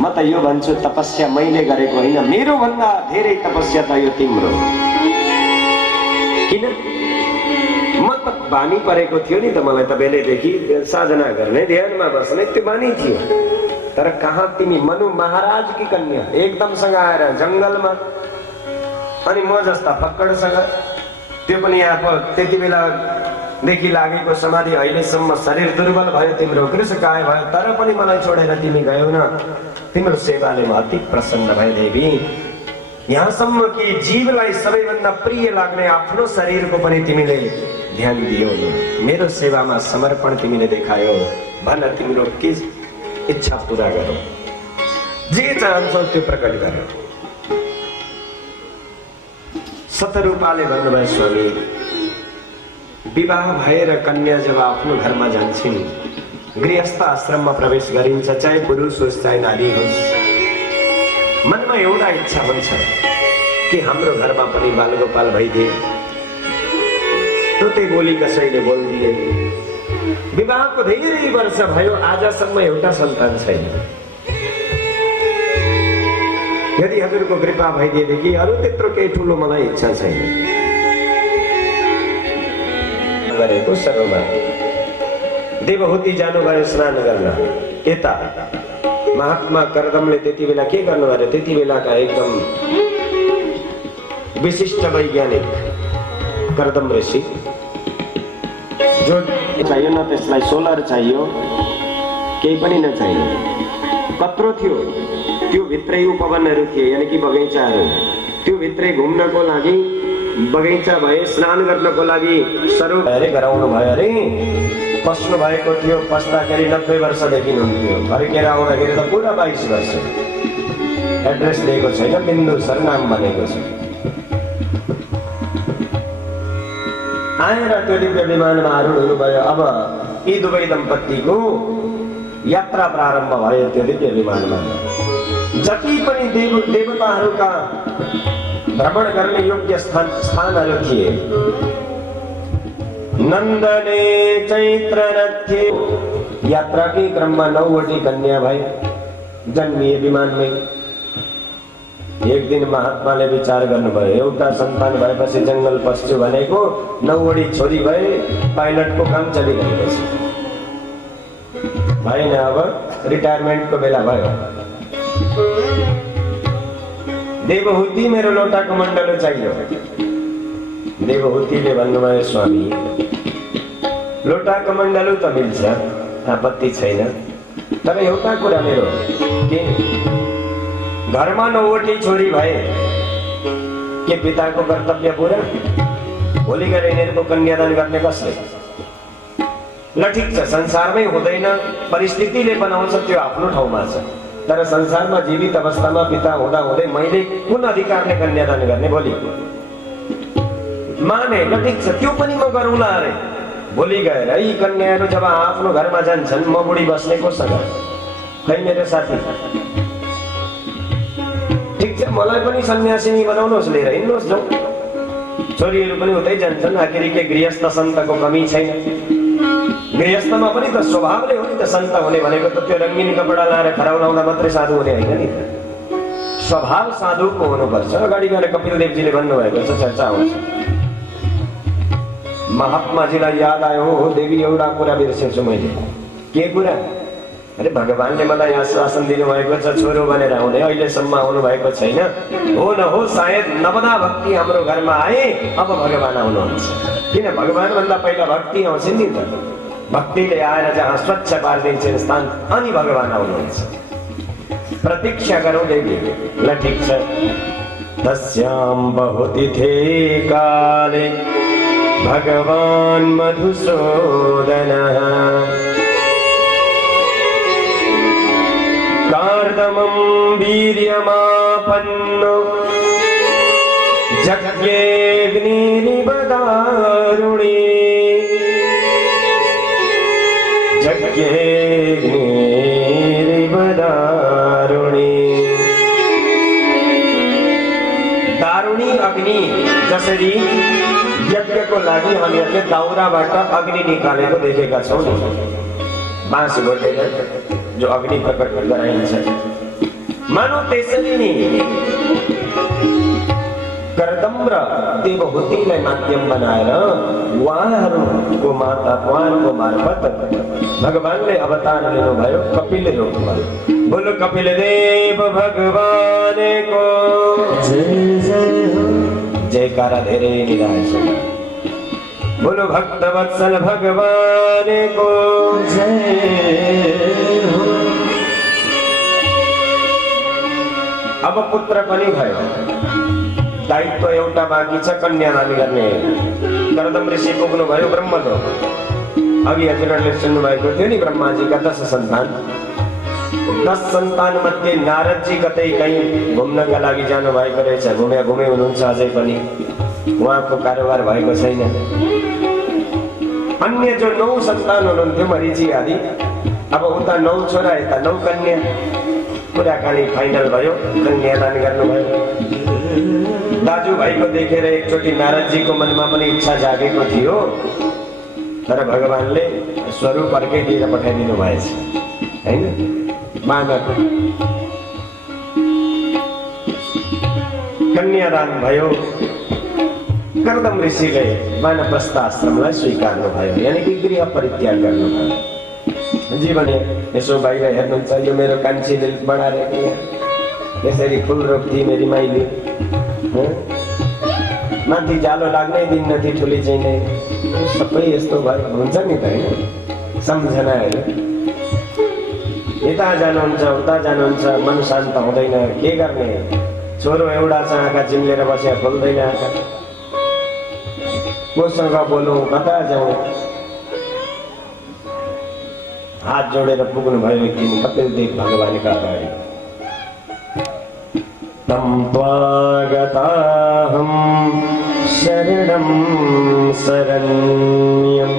म त यो भन्छु तपस्या मैले गरेको होइन, मेरो भन्दा धेरै तपस्या त यो तिम्रो। किन? म त बानी परेको थियो नि त, मलाई त बेलैदेखि साधना गर्ने, ध्यानमा बस्ने त्यो बानी थियो। तर कहाँ तिमी मनु महाराज की कन्या एकदमसँग आएर जङ्गलमा, अनि म जस्ता फक्कडसँग, त्यो पनि यहाँ त्यति बेलादेखि लागेको समाधि अहिलेसम्म शरीर दुर्बल भयो, तिम्रो कृशकाय भयो, तर पनि मलाई छोडेर तिमी गयौ न। तिम्रो सेवाले म अति प्रसन्न भए देवी। यहाँसम्म कि जीवलाई सबैभन्दा प्रिय लाग्ने आफ्नो शरीरको पनि तिमीले ध्यान दियौ न, मेरो सेवामा समर्पण तिमीले देखायो। भन तिम्रो के इच्छा पूरा गरौ, जे चाहन्छौ त्यो प्रकट गरौ। शतरूपाले भन्नुभयो स्वामी, विवाह भएर कन्या जब आफ्नो घरमा जान्छन्, गृहस्थ आश्रममा प्रवेश गरिन्छ, चाहे पुरुष होस् चाहे नारी होस्, मनमा एउटा इच्छा हुन्छ कि हाम्रो घरमा पनि बालगोपाल भइदिए। त्यो बोली कसैले बोलिदिए। विवाहको धेरै वर्ष भयो, आजसम्म एउटा सन्तान छैन। यदि हजुरको कृपा भइदिएदेखि अरू त्यत्रो केही ठुलो मलाई इच्छा छैन। गरेको सर्वमा देवहूति जानुभयो स्नान गर्न। यता महात्मा करदमले त्यति बेला के गर्नुभयो? त्यति बेलाका एकदम विशिष्ट वैज्ञानिक करदम ऋषि, जो चाहियो न त्यसलाई सोलर चाहियो, केही पनि नचाहियो। कत्रो थियो, त्यो भित्रै उपवनहरू थिए, यानि कि बगैँचाहरू। त्यो भित्रै घुम्नको लागि बगैँचा भए, स्नान गर्नको लागि सरोवर अरे गराउनु भयो। अरे पस्नु भएको थियो, पस्दाखेरि 90 वर्षदेखि हुन्थ्यो, फर्केर आउँदाखेरि त पुरा 22 वर्ष। एड्रेस दिएको छैन, बिन्दु सरनाम भनेको छ। आएर त्यो दिव्य विमानमा आरूढ हुनुभयो। अब यी दुवै दम्पतिको यात्रा प्रारम्भ भयो त्यो दिव्य विमानमा। जति पनि देवताहरूका भ्रमण गर्ने योग्य स्थानहरू थिए, नन्दने चैत्र रथे, यात्राकै क्रममा 9वटी कन्या भए, जन्मिए विमानमै। एक दिन महात्माले विचार गर्नुभयो, एउटा सन्तान भएपछि जङ्गल पस्छु भनेको 9वटी छोरी भए, पाइलटको काम चलिरहेको छ। भएन, अब रिटायरमेन्टको बेला भयो। देवहूति मेरो लोटा कमण्डलु चाहियो। देवहूतिले भन्नुभयो, स्वामी लोटा कमण्डलु त मिल्छ, आपत्ति छैन, तर एउटा कुरा मेरो, के घरमा 9वटी छोरी भए के पिताको कर्तव्य पुरा? भोलि गएर यिनीहरूको कन्यादान गर्ने कसले? ल ठिक छ, संसारमै हुँदैन, परिस्थितिले बनाउँछ, त्यो आफ्नो ठाउँमा छ। तर संसारमा जीवित अवस्थामा पिता हुँदा हुँदै मैले कुन अधिकारले कन्यादान गर्ने? भोलि माने, ल ठिक छ, त्यो पनि म गरौँला। अरे भोलि गएर यी कन्याहरू जब आफ्नो घरमा जान्छन्, म बुढी बस्ने कोसँग? खै मेरो साथी, ठिक छ, मलाई पनि सन्यासिनी बनाउनुहोस्, लिएर हिँड्नुहोस्, जाउँ। छोरीहरू पनि उतै जान्छन्, आखिर के गृहस्थ सन्तको कमी छैन। गृहस्थमा पनि त स्वभावले हो नि त सन्त हुने भनेको, त त्यो रङ्गिन कपडा लाएर खराउ लाउँदा मात्रै साधु हुने होइन नि त। स्वभाव साधुको हुनुपर्छ। अगाडि गएर कपिल देवजीले भन्नुभएको छ, चर्चा आउँछ। महात्माजीलाई याद आयो, हो देवी एउटा कुरा बिर्सेछु मैले। के कुरा? अरे भगवानले मलाई आश्वासन दिनुभएको छ, छोरो बनेर आउने, अहिलेसम्म आउनु भएको छैन। हो न हो, सायद नवदा भक्ति हाम्रो घरमा आए, अब भगवान आउनुहुन्छ। किन? भगवान भन्दा पहिला भक्ति आउँछ नि त। भक्तिले आएर जहाँ स्वच्छ पारिदिन्छ स्थान, अनि भगवान आउनुहुन्छ। प्रतीक्षा गरौँ देवी। ल ठिक छ। तस्याम बहुतिथे काले भगवान मधुसूदनः कार्दमं वीर्यमापन्नो जज्ञेऽग्निरिव दारुणे जज्ञेऽग्निरिव दारुणे। अग्नि जसरी यज्ञको लागि हामीहरूले दाउराबाट अग्नि निकालेको देखेका छौँ नि, बाँस घोटेर जो अग्नि प्रकट गराइन्छ। मानौ त्यसरी नै कर्दम र देवहूतिलाई माध्यम बनाएर उहाँहरूको मार्फत भगवानले अवतार लिनुभयो कपिल रूपमा। बोलो कपिल देव भगवानको जय जय हो। जयकारा धेरै निराश। बोलो भक्तवत्सल भगवानको जय हो। अब पुत्र पनि भयो, दायित्व एउटा बाँकी छ, कन्यादान गर्ने। कर्दम ऋषि पुग्नु भयो ब्रह्मलोक। अघि हजुरहरूले सुन्नुभएको थियो नि ब्रह्माजीका 10 सन्तान। 10 सन्तान मध्ये नारदजी कतै कहीँ घुम्नका लागि जानु भएको रहेछ। घुमे हुनुहुन्छ अझै पनि, उहाँको कारोबार भएको छैन। अन्य जो 9 सन्तान हुनुहुन्थ्यो मरिची आदि, अब उता 9 छोरा यता 9 कन्या। कुराकानी फाइनल भयो, कन्यादान गर्नुभयो। दाजुभाइको देखेर एकचोटि नारदजीको मनमा पनि इच्छा जागेको थियो, तर भगवानले स्वरूप अर्कै दिएर पठाइदिनु भएछ हैन। मानव कन्यादान भयो। कर्दम ऋषिले वानप्रस्थ आश्रमलाई स्वीकार्नु भयो, यानि कि गृह परित्याग गर्नुभयो। जीवने यसो बाहिर हेर्नुहुन्छ, यो मेरो कान्छीले बढाएको यसरी फुल रोप्थी मेरी माइली, माथि जालो लाग्नै दिन्नथी ठुली चाहिँ नै, सबै यस्तो भयो हुन्छ नि त हैन। सम्झनाहरू यता जानुहुन्छ उता जानुहुन्छ, मन शान्त हुँदैन। के गर्ने, छोरो एउटा छ आँखा चिम्लेर बस्या खोल्दैन आँखा। कोसँग बोलौँ, कता जाउँ। हात जोडेर पुग्नु भयो एक दिन कपिल देव भगवानका अगाडि। तम त्वागताहं शरणं शरण्यम्।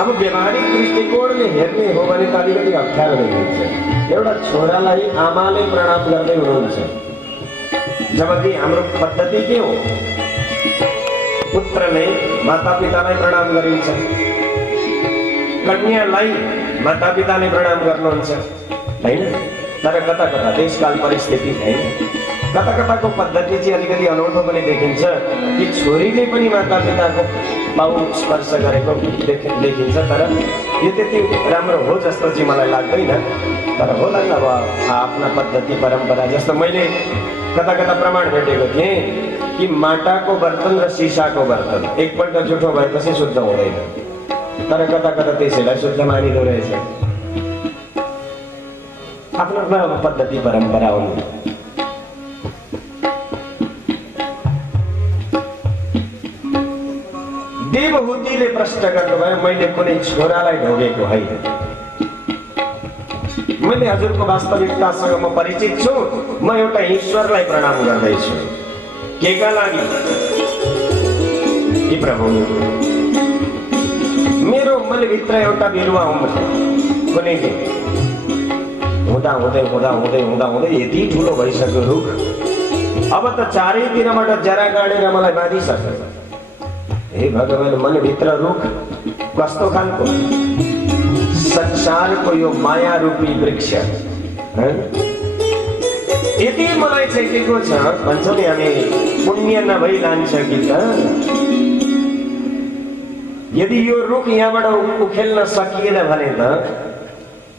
अब व्यवहारिक दृष्टिकोणले हेर्ने हो भने त अलिकति अप्ठ्यारो देखिन्छ। एउटा छोरालाई आमाले प्रणाम गर्दै हुनुहुन्छ, जबकि हाम्रो पद्धति के हो, पुत्रले मातापितालाई प्रणाम गरिन्छ, कन्यालाई मातापिताले प्रणाम गर्नुहुन्छ हैन। तर कता कता देशकाल परिस्थिति हैन, कता कताको पद्धति चाहिँ अलिकति अनौठो पनि देखिन्छ कि छोरीले पनि मातापिताको पाउ स्पर्श गरेको देखिन्छ। तर यो त्यति राम्रो हो जस्तो चाहिँ मलाई लाग्दैन, तर होला नि अब आफ्ना पद्धति परम्परा। जस्तो मैले कता कता प्रमाण भेटेको थिएँ कि माटाको बर्तन र सिसाको बर्तन एकपल्ट जुठो भएपछि शुद्ध हुँदैन, तर कता कता त्यसैलाई शुद्ध मानिँदो रहेछ। आफ्नो आफ्नो पद्धति परम्परा हुनु। देवहूतिले प्रश्न गर्नुभयो, मैले कुनै छोरालाई ढोगेको होइन, मैले हजुरको वास्तविकतासँग म परिचित छु, म एउटा ईश्वरलाई प्रणाम गर्दैछु। केका लागि? कि प्रभु, मेरो मनभित्र एउटा बिरुवा उम्छ, कुनै दिन हुँदा हुँदै हुँदा हुँदै हुँदा हुँदै यति ठुलो भइसक्यो रुख, अब त चारैतिरबाट जरा गाडेर मलाई बाँधिसक्यो। हे भगवान, मनभित्र रुख कस्तो खालको? संसारको यो माया रूपी वृक्ष यति मलाई छेकेको छ, भन्छौँ नि हामी पुण्य नभई लान्छ कि त। यदि यो रुख यहाँबाट उखेल्न सकिएन भने त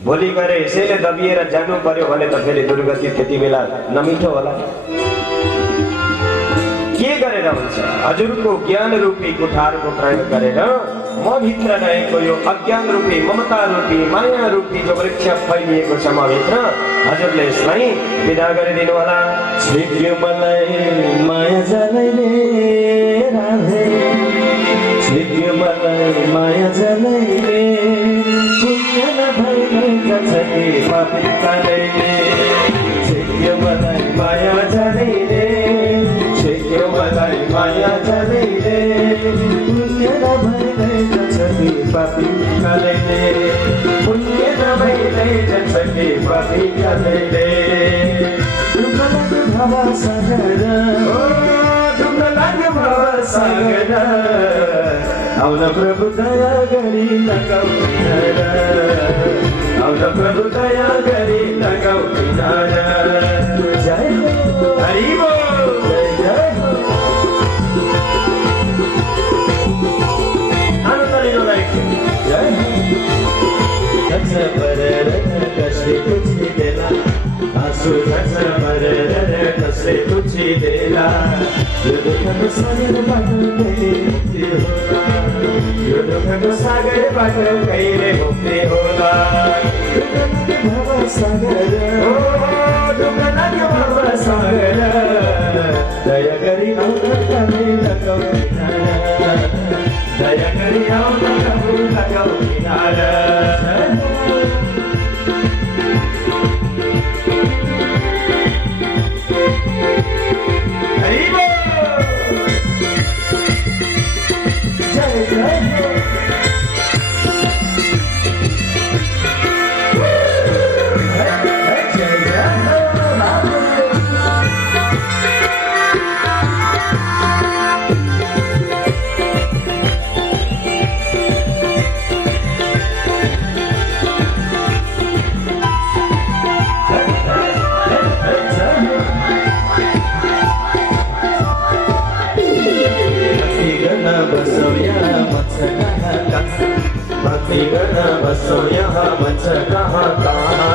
भोलि गएर यसैले दबिएर जानु पर्यो भने त फेरि दुर्गति त्यति बेला नमिठो होला। के गरेर हुन्छ? हजुरको ज्ञान रूपी कुठारको प्रयोग गरेर म भित्र रहेको यो अज्ञान रूपी, ममता रूपी, माया रूपी जो वृक्ष फैलिएको छ म भित्र, हजुरले यसलाई विदा गरिदिनु होला। छिक्यो मलाई माया जलैले राधे, छिक्यो मलाई माया जलैले, पुण्य नभइले जान्छ कि पापी कालैले। छिक्यो मलाई माया जलैले, छिक्यो मलाई माया जलैले, पुण्य नभइले जान्छ कि पापी कालैले, पुण्य नभइले जान्छ कि पापी कालैले। भवसागर डुब्न लाग्यो भवसागर आउन प्रभु दया गरी लगाऊ किनारा आउन प्रभु दया गरी लगाऊ किनारा जय हो हरि बोल जय हो आनन्दले लगाई जय हो झ्झ परेर कसले तुझी देला आँसु झ्झ परेर कसले तुझी देला यो दुःखको सागरबाट कहिले मुक्ति होला यो दुःखको सागरबाट कहिले मुक्ति होला भवसागर ओ डुब्न लाग्यो भवसागर दया गरी आउन प्रभु लगाऊ किनारा दया गरी आउन प्रभु लगाऊ किनारा भक्ति गर्न बसो यहाँ भन्छ कहाँ कहाँ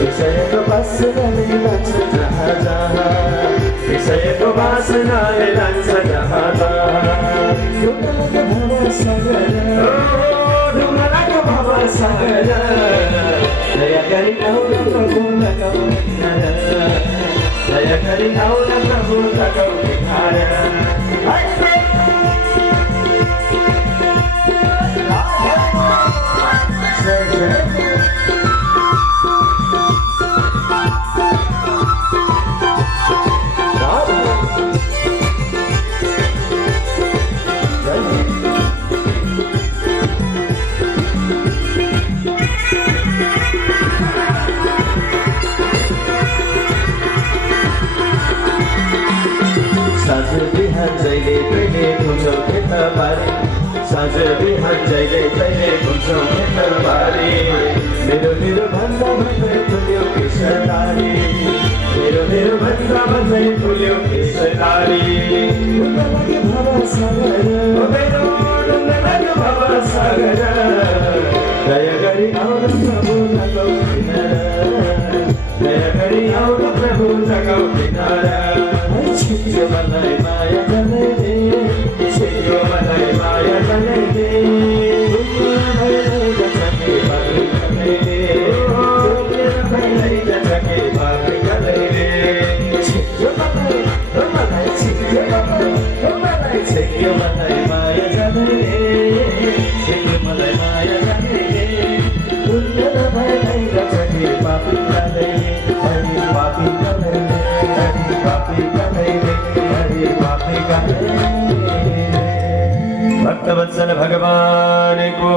विषयको बासनाले लान्छ जहाँ जहाँ विषयको बासनाले लान्छ जहाँ जहाँ डुब्न लाग्यो भवसागर दया गरी आउन प्रभु लगाऊ किनारा दया गरी आउन प्रभु लगाऊ किनारा साँझ बिहान जहिले तैले घुम्छौ खेतबारी साँझ बिहान जहिले तैले घुम्छौ खेतबारी मेरो मेरो भन्दा भन्दै फुल्यो केशधारी मेरो मेरो भन्दा भन्दै फुल्यो केशधारी डुब्न लाग्यो भवसागर मेरो डुब्न लाग्यो भवसागर दया गरी आउन प्रभु लगाऊ किनारा दया गरी आउन प्रभु लगाऊ किनारा छिट्यो मलाई माया जनाइदे छिट्यो मलाई माया जनाइदे भइरहेको छ के बाक्री कलैले भइरहेको छ के बाक्री कलैले छिट्यो मलाई छिट्यो मलाई छिट्यो मलाई माया जनाइदे छिट्यो मलाई माया जनाइदे दुनिया भइरहेको छ के बाक्री कलैले पापी कलैले भक्तवत्सल भगवान को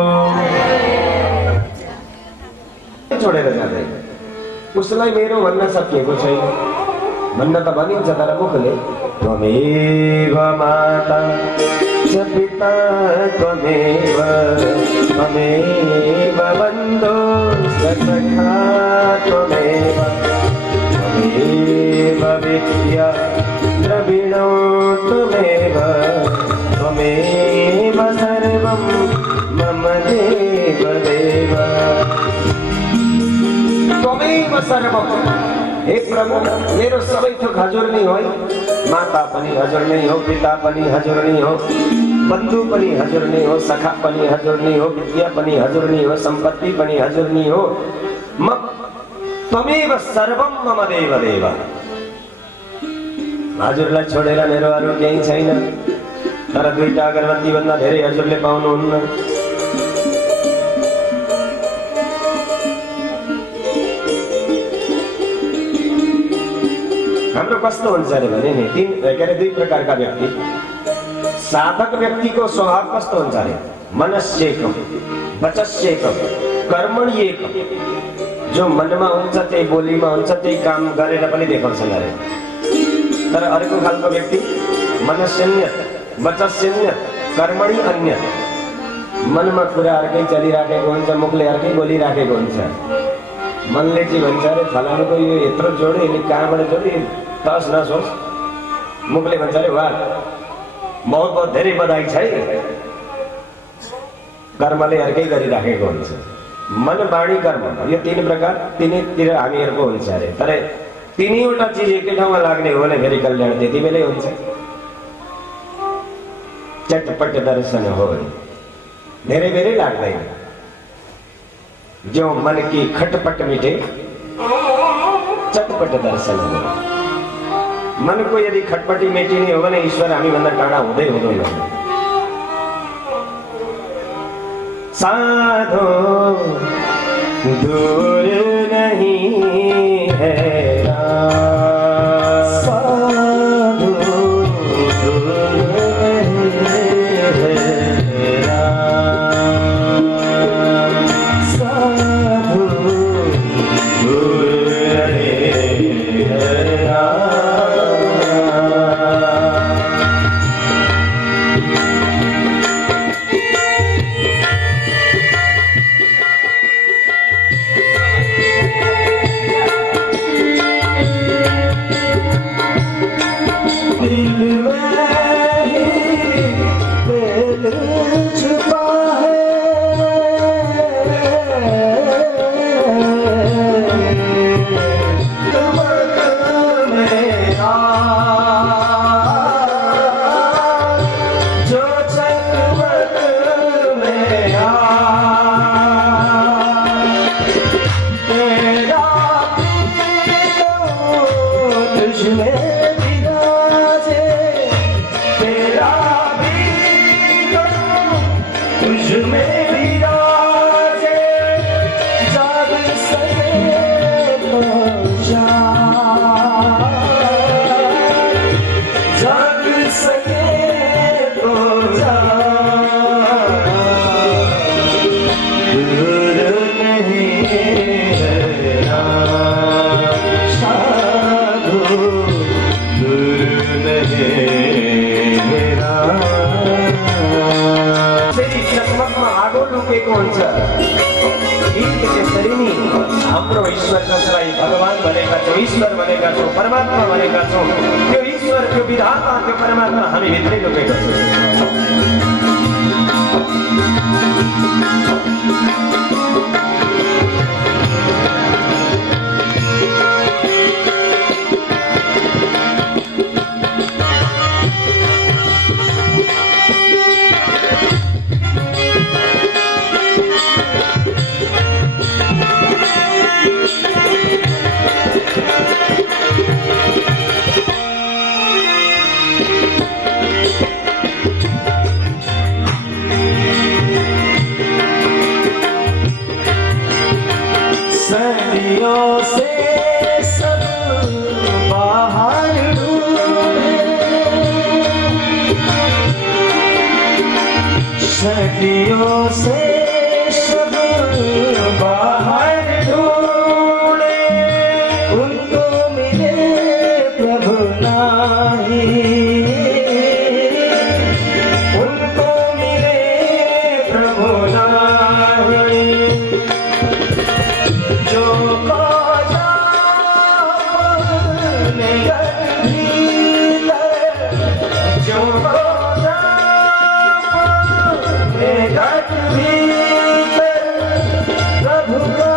छोडेर जाँदैन उसलाई मेरो भन्न सकिएको छैन भन्न त भनिन्छ तर मुखले त्वमेव माता च पिता त्वमेव त्वमेव बन्धो सखा त्वमेव त्वमेव विद्या द्रविणो त्वमेव त्वमेव सर्वं मम देव देव त्वमेव सर्वं हे प्रभु मेरो सबै थोक हजुर नै हो माता पनि हजुर नै हो पिता पनि हजुर नै हो बन्धु पनि हजुर नै हो सखा पनि हजुर नै हो विद्या पनि हजुर नै हो सम्पत्ति पनि हजुर नै हो म त्वमेव सर्वं मम देव देव हजुरलाई छोडेर मेरो अरू केही छैन तर दुईटा अगरबत्ती भन्दा धेरै हजुरले पाउनुहुन्न हाम्रो कस्तो हुन्छ अरे भने नि दुई प्रकारका व्यक्ति साधक व्यक्तिको स्वभाव कस्तो हुन्छ अरे मनस्येकम वचस्येकम कर्मण्येकम जो मनमा हुन्छ त्यही बोलीमा हुन्छ त्यही काम गरेर पनि देखाउँछन् अरे तर अर्को खालको व्यक्ति मनस्यन्य वचस्यन्य कर्मणि अन्य, मनमा कुरा अर्कै चलिराखेको हुन्छ, मुखले अर्कै बोलिराखेको हुन्छ। मनले चाहिँ भन्छ अरे फलानुको यो यत्रो जोड्यो, यसले कहाँबाट जोड्यो, तस नस होस्। मुखले भन्छ अरे वाह बहुत बहुत धेरै बधाई छ है। कर्मले अर्कै गरिराखेको हुन्छ। मन वाणी कर्म यो तीन प्रकार तिनैतिर हामीहरूको हुन्छ अरे। तर तिनैवटा चिज एकै ठाउँमा लाग्ने हो भने फेरि कल्याण त्यति बेलै हुन्छ। चटपट दर्शन हो, धेरै धेरै लाग्दैन। जो मन की खटपट मिटे चटपट दर्शन हो। मन को यदि खटपटी मेटिने हो भने ईश्वर हामीभन्दा टाढा हुँदै हुँदैन। साधो दूर नहीं है, साधो दूर नहीं है, साधो दूर नहीं है। हाम्रो ईश्वर जसलाई भगवान भनेका छौँ, ईश्वर भनेका छौँ, परमात्मा भनेका छौँ, त्यो ईश्वर, त्यो विधाता, त्यो परमात्मा हामी भित्रै लुकेको छ। सदियों से सब बाहर ढूंढे, सदियों से सब बाहर ढूंढे, उनको मिले प्रभु नाही, उनको मिले प्रभु नाही। जो प्रभु का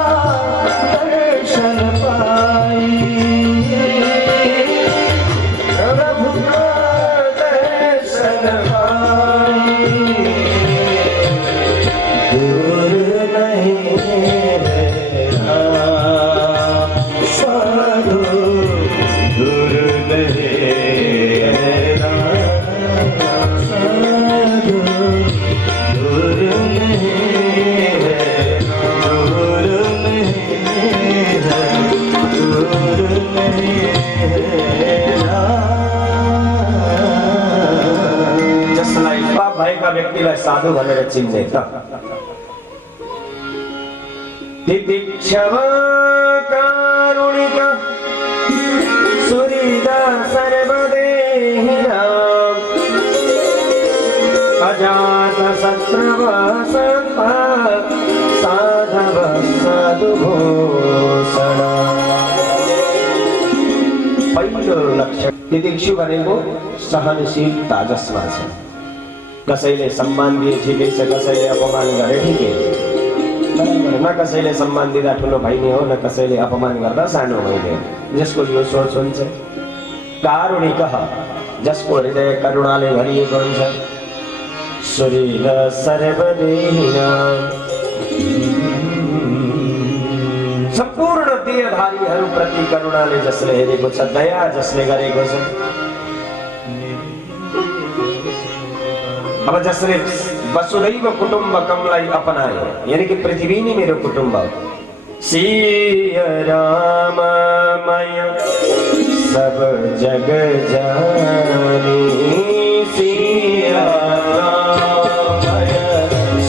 दर्शन पाई, प्रभु का दर्शन पाई, दूर नहीं है साधु, दूर नहीं है साधु, दूर नहीं है, दूर नहीं है, दूर नहीं है। जसलाई पाप भएका व्यक्तिलाई साधु भनेर चिन्ने त तितिक्षव कारुणिक सुहृद सर्वदा श्रवसत्ता साधव साधुभूषण। पहिलो लक्षण तितिक्षु भनेको सहनशीलता जसमा छ। कसैले सम्मान दिए ठिकै छ, कसैले अपमान गरे ठिकै छ। न कसैले सम्मान दिँदा ठुलो भइने हो, न कसैले अपमान गर्दा सानो भइने हो। जसको यो सोच हुन्छ कारुणिक, जसको हृदय करुणाले भरिएको हुन्छ। सुरील सर्वदेहिना, सम्पूर्ण देहधारीहरू प्रति करुणाले जसले हेरेको छ, दया जसले गरेको छ। अब जसले वसुदैव कुटुम्बकमलाई अपनायो, यानी कि पृथ्वी नै मेरो कुटुम्ब हो। सिया राममय सब जग जाने, सिया राममय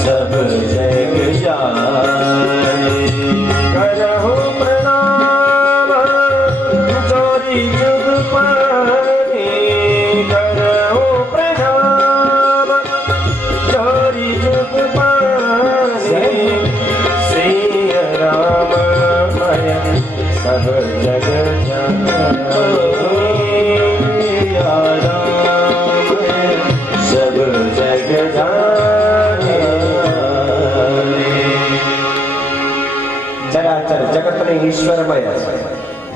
सब जग जाने। करहु प्रणाम जोरी जुग पाने, करहु प्रणाम जोरी जुग पाने। सिया राममय सब जग जाने, सब जग जाने। चराचर जगत में ईश्वरमय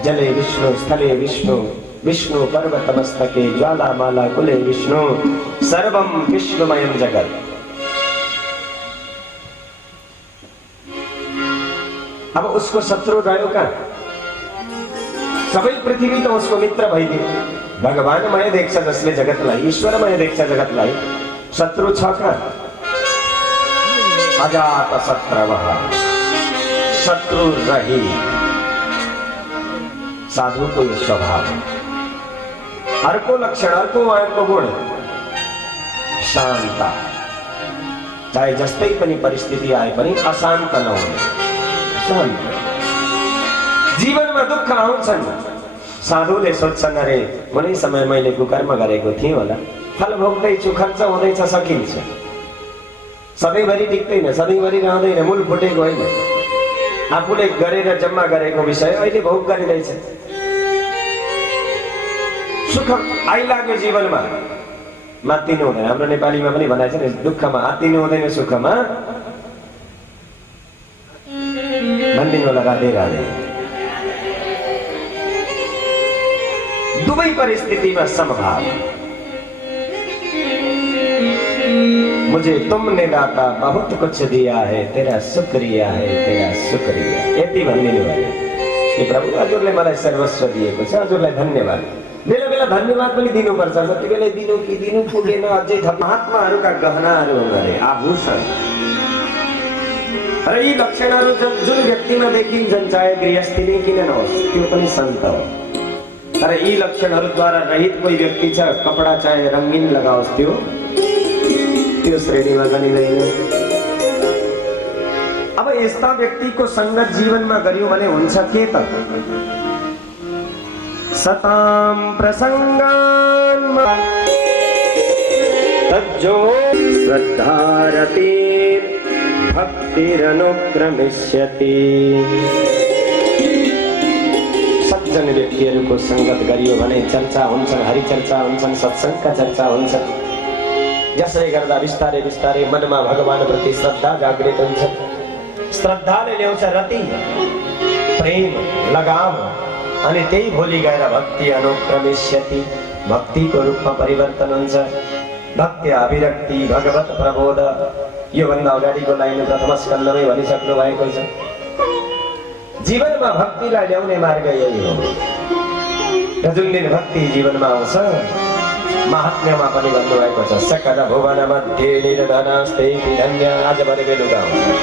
जले विष्णु, स्थले विष्णु, विष्णु पर्वत मस्तके ज्वाला माला कुले विष्णु, सर्वम विष्णुमयम जगत। अब उसको शत्रु रह्यो कहाँ? सबै पृथ्वी त उसको मित्र भइदियो। भगवानमय देख्छ जसले जगतलाई, ईश्वरमय देख्छ जगतलाई, शत्रु छ कहाँ? अजात शत्रवः, शत्रु रहित साधुको यो स्वभाव। अर्को लक्षण, अर्को उहाँको गुण शान्ता। चाहे जस्तै पनि परिस्थिति आए पनि अशान्त नहुने, शान्त। जीवनमा दुःख आउँछन्, साधुले सोध्छन् अरे कुनै समय मैले कुकर्म गरेको थिएँ होला, फल भोग्दैछु, खर्च हुँदैछ, सकिन्छ। सधैँभरि टिक्दैन, सधैँभरि रहँदैन, मूल फुटेको होइन। आफूले गरेर जम्मा गरेको विषय अहिले भोग गरिँदैछ। सुख आइलाग्यो जीवनमा, मात्तिनु हुँदैन। हाम्रो नेपालीमा पनि भनाइ छ नि, दुःखमा आत्तिनु हुँदैन, सुखमा भनिदिनु होला राधे राधे। दुवै परिस्थितिमा समभाव। मुझे तुमने दाता बहुत कुछ दिया है, तेरा शुक्रिया है, तेरा शुक्रिया। यति भनिदिनु भयो कि प्रभु हजुरले मलाई सर्वस्व दिएको छ, हजुरलाई धन्यवाद। बेला बेला धन्यवाद पनि दिनुपर्छ। जति बेला दिनु कि दिनु पुगेन, अझै थप। महात्माहरूका गहनाहरू गरे, आभूषण। र यी लक्षणहरू जुन व्यक्तिमा देखिन्छन्, चाहे गृहस्थी नै किन नहोस्, त्यो पनि सन्त हो। तर यी लक्षणहरूद्वारा रहित कोही व्यक्ति छ, कपडा चाहे रङ्गीन लगाओस्, त्यो श्रेणीमा गनिँदैन। अब यस्ता व्यक्तिको सङ्गत जीवनमा गर्यो भने हुन्छ के त? सताम प्रसङ्गान् तज्जो श्रद्धारतिर् भक्तिरनुक्रमिष्यति। सज्जन व्यक्तिहरूको सङ्गत गरियो भने चर्चा हुन्छन्, हरिचर्चा हुन्छन्, सत्सङ्गका चर्चा हुन्छन्। जसले गर्दा बिस्तारै बिस्तारै मनमा भगवानप्रति श्रद्धा जागृत हुन्छ। श्रद्धाले ल्याउँछ रति, प्रेम, लगाव, अनि त्यही भोलि गएर भक्ति अनुक्रमिष्यति, भक्तिको रूपमा परिवर्तन हुन्छ। भक्ति अभिरक्ति भगवत प्रबोध, योभन्दा अगाडिको लाइन प्रथम स्कन्धमै भनिसक्नु भएको छ। जीवनमा भक्तिलाई ल्याउने मार्ग यही हो। र जुन दिन भक्ति जीवनमा आउँछ, महात्म्यमा पनि भन्नुभएको छ, सकल भुवन मध्ये निर्धनस्ते धन्य। आज भने बेलुका हुन्छ।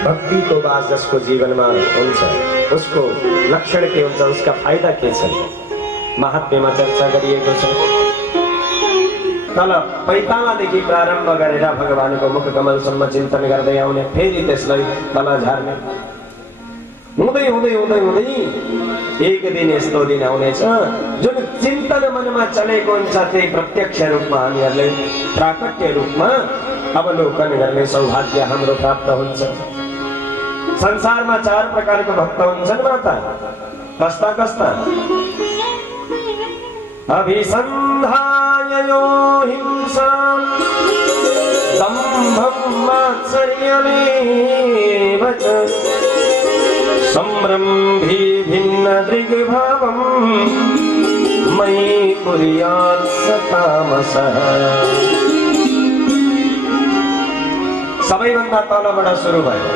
भक्तिको वास जसको जीवनमा हुन्छ, उसको लक्षण के हुन्छ, उसका फाइदा के छन्, महात्म्यमा चर्चा गरिएको छ। तल पैतालादेखि प्रारम्भ गरेर भगवानको मुख कमलसम्म चिन्तन गर्दै आउने, फेरि त्यसलाई तल झार्ने। हुँदै हुँदै हुँदै हुँदै एक दिन यस्तो दिन आउनेछ जुन चिन्तन मनमा चलेको हुन्छ त्यही प्रत्यक्ष रूपमा हामीहरूले प्राकट्य रूपमा अवलोकन गर्ने सौभाग्य हाम्रो प्राप्त हुन्छ। संसारमा 4 प्रकारका भक्त हुन्छन् माता। कस्ता कस्ता? अभिसन्धाय यो हिंसाम् दम्भं मात्सर्यमेव च संरम्भी भिन्न दृग्भावं मयि कुर्यात् स तामसः। सबैभन्दा तलबाट सुरु भयो।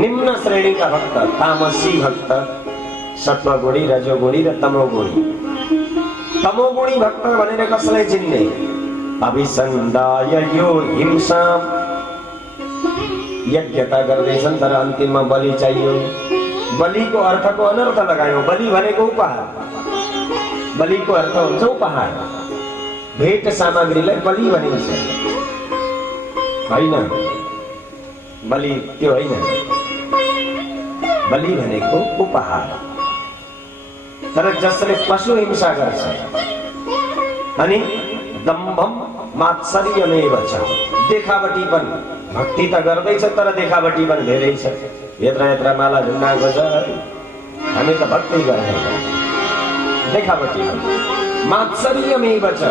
निम्न श्रेणीका भक्त तामसी भक्त, सत्वगुणी, रजोगुणी र तमोगुणी। तमोगुणी भक्त भनेर कसलाई चिन्ने? अभिसन्धाय यो हिंसाम्, यज्ञता गर्दैछन् तर अन्तिममा बलि चाहियो। बलिको अर्थको अनर्थ लगायौं। बलि भनेको उपहार। बलिको अर्थ हुन्छ उपहार। भेट सामग्रीलाई बलि भनिन्छ होइन। बलि त्यो होइन। बलि भनेको उपहार। तर जसले पशु हिंसा गर्छ अनि दम्भम मात्सर्यमेव च, देखावटीपन, भक्ति त गर्दैछ तर देखावटीपन धेरै छ। यत्र यत्र माला झुन्डा गज, हामी त भक्ति गर्ने, देखावटीपन। मात्सर्यमेव च,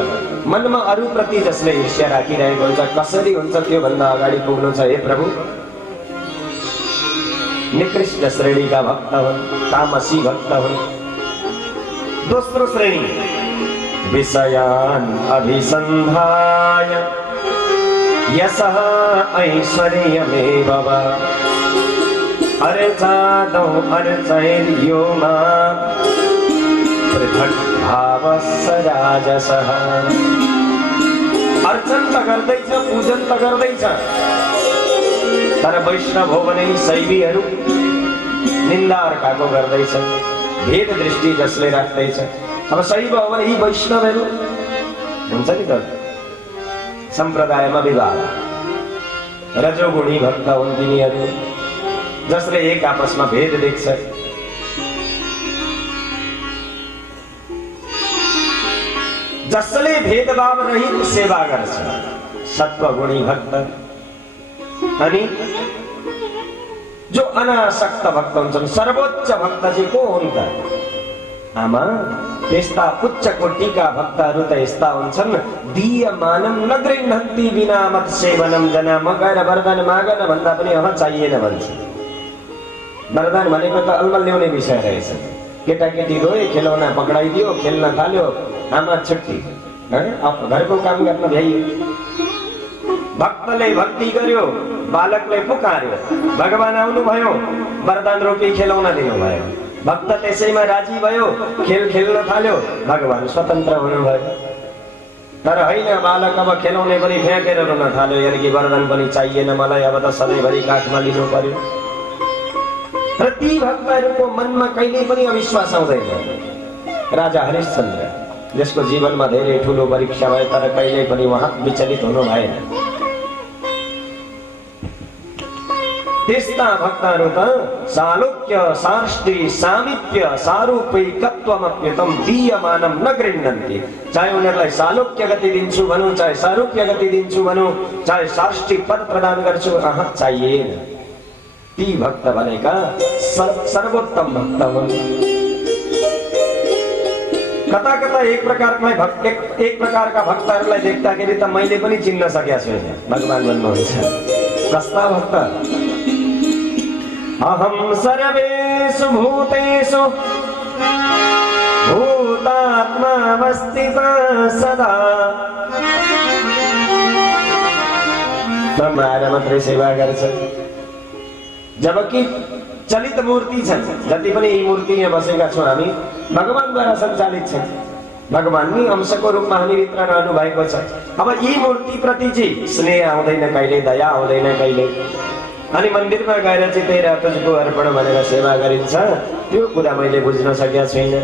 मनमा अरू प्रति जसले ईर्ष्या राखिरहेको हुन्छ, कसरी हुन्छ त्यो भन्दा अगाडि पुग्नु छ। हे प्रभु, निकृष्ट श्रेणीका भक्त हुन्, तामसी भक्त हुन्। दोस्रो श्रेणी विषयान् अभिसन्धाय यशः ऐश्वर्यमेव वा अर्चादौ अर्चयेद्यो मा पृथक् भावस्य राजसः। अर्चन त गर्दैछ, पूजन त गर्दैछ, तर वैष्णव हो भने शैवीहरू निन्दा अर्काको गर्दैछ। भेद दृष्टि जसले राख्दैछ, अब शैव हो भने यी वैष्णवहरू हुन्छ नि त, सम्प्रदायमा विवाद। रजोगुणी भक्त हुन् तिनीहरू, जसले एक आपसमा भेद देख्छ। जसले भेदभाव रहित सेवा गर्छ, सत्वगुणी भक्त। अनि जो अनासक्त भक्त हुन्छन्, सर्वोच्च भक्त चाहिँ को हुन् त? आमा, त्यस्ता उच्च कोटिका भक्तहरू त यस्ता हुन्छन्, दीयमानं न गृह्णन्ति बिना मत सेवनम जना। म गएर वरदान मागन भन्दा पनि अह चाहिएन भन्छ। वरदान भनेको त अलमल ल्याउने विषय रहेछ। केटाकेटी रोए, खेलौना पक्राइदियो, खेल्न थाल्यो, आमा छुट्टी, घरको काम गर्न भ्याइयो। भक्तले भक्ति गर्यो, बालकले पुकार्यो, भगवान आउनुभयो, वरदान रूपी खेलौना दिनुभयो। भक्त त्यसैमा राजी भयो, खेल खेल्न थाल्यो, भगवान स्वतन्त्र हुनुभयो। तर होइन, बालक अब खेलौने पनि फ्याँकेर रुन थाल्यो, यानि कि वरदान पनि चाहिएन मलाई, अब त सधैँभरि काखमा लिनु पर्यो। र ती भक्तहरूको मनमा कहिले पनि अविश्वास आउँदैन। राजा हरिश्चन्द्र, जसको जीवनमा धेरै ठुलो परीक्षा भयो, तर कहिले पनि उहाँ विचलित हुनु भएन। त्यस्ता भक्तहरू त सालोक्य सार्ष्टि सामिप्य सारूपैकत्वमप्यतम दीयमानं न गृह्णन्ति। चाहे उनीहरूलाई सालोक्य गति दिन्छु भनौँ, चाहे सारूप्य गति दिन्छु भनौँ, चाहे सार्ष्टि पद प्रदान गर्छु, चाहिएन। ती भक्त भनेका सर्वोत्तम भक्त हुन्। कता कता एक प्रकारका भक्तहरूलाई देख्दाखेरि त मैले पनि चिन्न सकेको छुइनँ। भगवान भन्नुहुन्छ, कस्ता भक्त? अहम सर्वेषु भूतेषु भूतात्मावस्थितः सदा। ब्रह्माएर मात्रै सेवा गर्छ, जबकि चलित मूर्ति छन्। जति पनि यी मूर्तिमा बसेका छौँ हामी, भगवानद्वारा सञ्चालित छन्। भगवानकै अंशको रूपमा हामी भित्र रहनु भएको छ। अब यी मूर्ति प्रति चाहिँ स्नेह आउँदैन कहिले, दया आउँदैन कहिले। अनि मन्दिरमा गएर चाहिँ तेरा तुझको अर्पण भनेर सेवा गरिन्छ, त्यो कुरा मैले बुझ्न सकेको छुइनँ।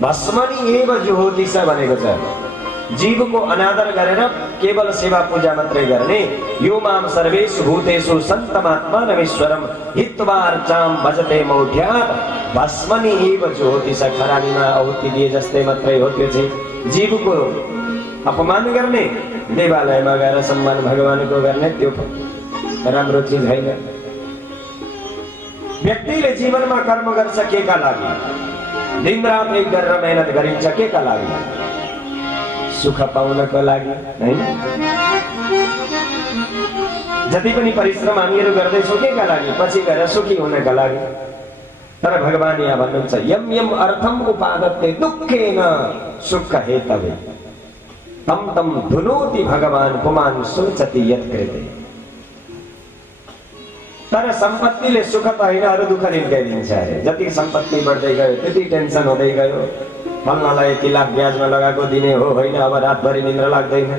भस्मनि एव जुहोति छ भनेको छ। जीवको अनादर गरेर केवल सेवा पूजा मात्रै गर्ने यो माम सर्वेषु भूतेषु सन्तमात्मानमीश्वरम हित्वा अर्चाम भजते मौढ्यात् भस्मनि एव ज्योतिष खरानीमा आहुति दिए जस्तै मात्रै हो। त्यो चाहिँ जीवको अपमान गर्ने, देवालयमा गएर सम्मान भगवानको गर्ने त्यो राम्रो चिज होइन। व्यक्तिले जीवनमा कर्म गर्छ केका लागि? दिनरात एक गरेर मेहनत गरिन्छ केका लागि? सुख पाउनको लागि हैन? जति पनि परिश्रम हामीहरू गर्दैछौँ केका लागि? पछि गएर सुखी हुनका लागि। तर भगवान यहाँ भन्नुहुन्छ यम यम अर्थम उपादत्ते दुःखेन सुख हेतवे तम तम धुनोति भगवान पुमान सोचति यत् कृते। तर सम्पत्तिले सुख त होइन, अरू दुःख निम्त्याइदिन्छ अरे। जति सम्पत्ति बढ्दै गयो त्यति टेन्सन हुँदै गयो। फल्नालाई यति लाख ब्याजमा लगाएको दिने हो होइन, अब रातभरि निन्द्रा लाग्दैन।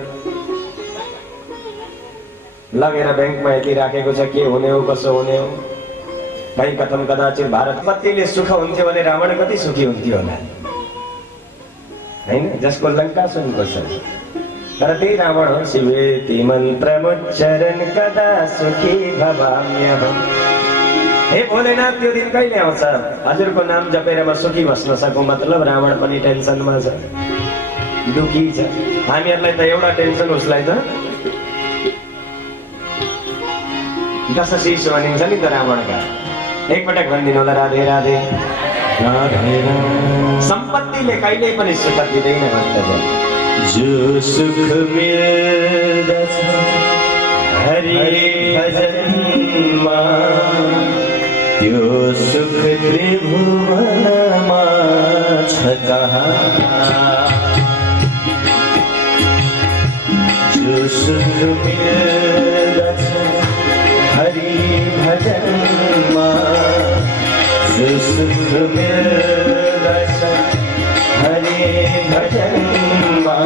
लगेर ब्याङ्कमा यति राखेको छ, के हुने हो कसो हुने हो, कहीँ कथम कदाचित भारत। सम्पत्तिले सुख हुन्थ्यो भने रावण कति सुखी हुन्थ्यो होला हैन, जसको लङ्का सुनको छ। तर त्यही रावण हो शिवेति मन्त्रमुच्चरण कदा सुखी भवाम्यहम्। हे भोलेनाथ, त्यो दिन कहिले आउँछ? हजुरको नाम जपेर म सुखी बस्न सकूँ। मतलब रावण पनि टेन्सनमा छ, दुखी छ। हामीहरूलाई त एउटा टेन्सन, उसलाई त 10 शीश भनिन्छ नि त रावणका। एकपटक भनिदिनु होला राधे राधे राधे। सम्पत्तिले कहिल्यै पनि सुख दिँदैन भक्तजन। जो सुख मिल्दछ हरि भजनमा त्यो सुख त्रिभुवनमा छ कहाँ। जो सुख मिल्दछ हरि भजनमा, जो सुख मिल्दछ हरि भजनमा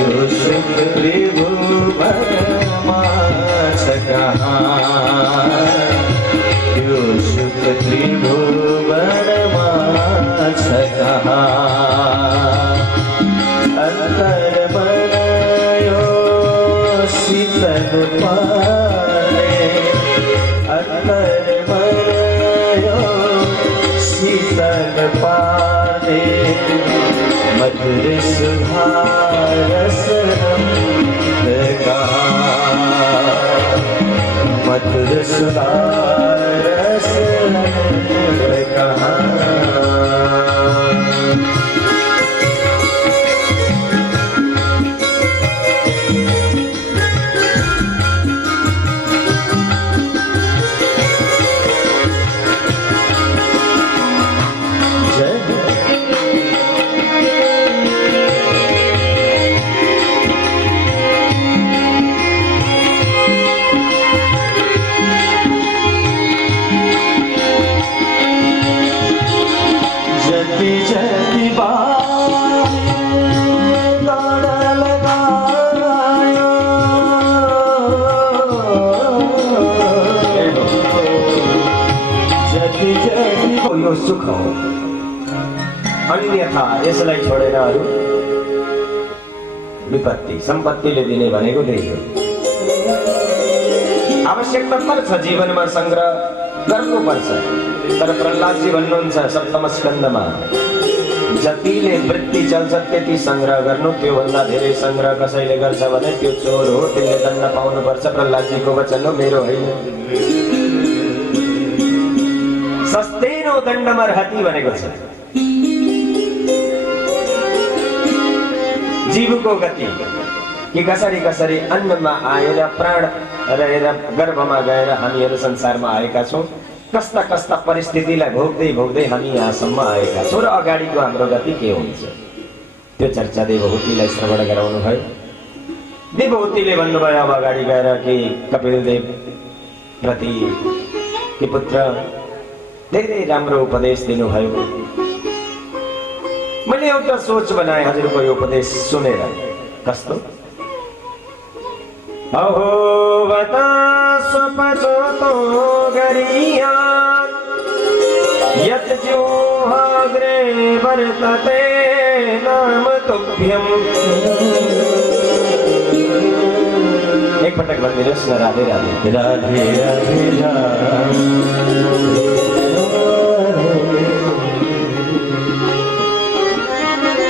यो सुख त्रिभुवनमा छ कहाँ। यो सुख त्रिभुवनमा छ कहाँ। अंतर बनायो शीतल पारे, अंतर बनायो शीतल पारे मधुर सुधारस मधुर सुधारस कहाँ। सुख हो, अन्यथा यसलाई छोडेर अरू विपत्ति। सम्पत्तिले दिने भनेको त्यही हो। आवश्यकता पर्छ जीवनमा संग्रह गर्नुपर्छ। तर प्रहलादजी भन्नुहुन्छ सप्तम स्कन्धमा जतिले वृत्ति चल्छ त्यति संग्रह गर्नु, त्योभन्दा धेरै संग्रह कसैले गर्छ भने त्यो चोर हो, त्यसले दण्ड पाउनुपर्छ। प्रहलादजीको वचन हो, मेरो होइन। सस्तेनो दण्डमर्हति भनेको छ। जीवको गति कि कसरी कसरी अन्नमा आएर प्राण रहेर गर्भमा गएर हामीहरू संसारमा आएका छौँ। कस्ता कस्ता परिस्थितिलाई भोग्दै भोग्दै हामी यहाँसम्म आएका छौँ र अगाडिको हाम्रो गति के हुन्छ त्यो चर्चा देवहूतिलाई श्रवण गराउनु भयो। देवहूतिले भन्नुभयो अब अगाडि गएर कि कपिलदेव प्रति कि पुत्र धेरै राम्रो उपदेश दिनुभयो। मैले एउटा सोच बनाए हजुरको यो उपदेश सुनेर। कस्तो? अहो बता स्वपचो तो गरिया यत जो अग्रे वर्तते नाम तुभ्यम। एक पटक भनिदिनुहोस् न राधे राधे राधे राधे राधे।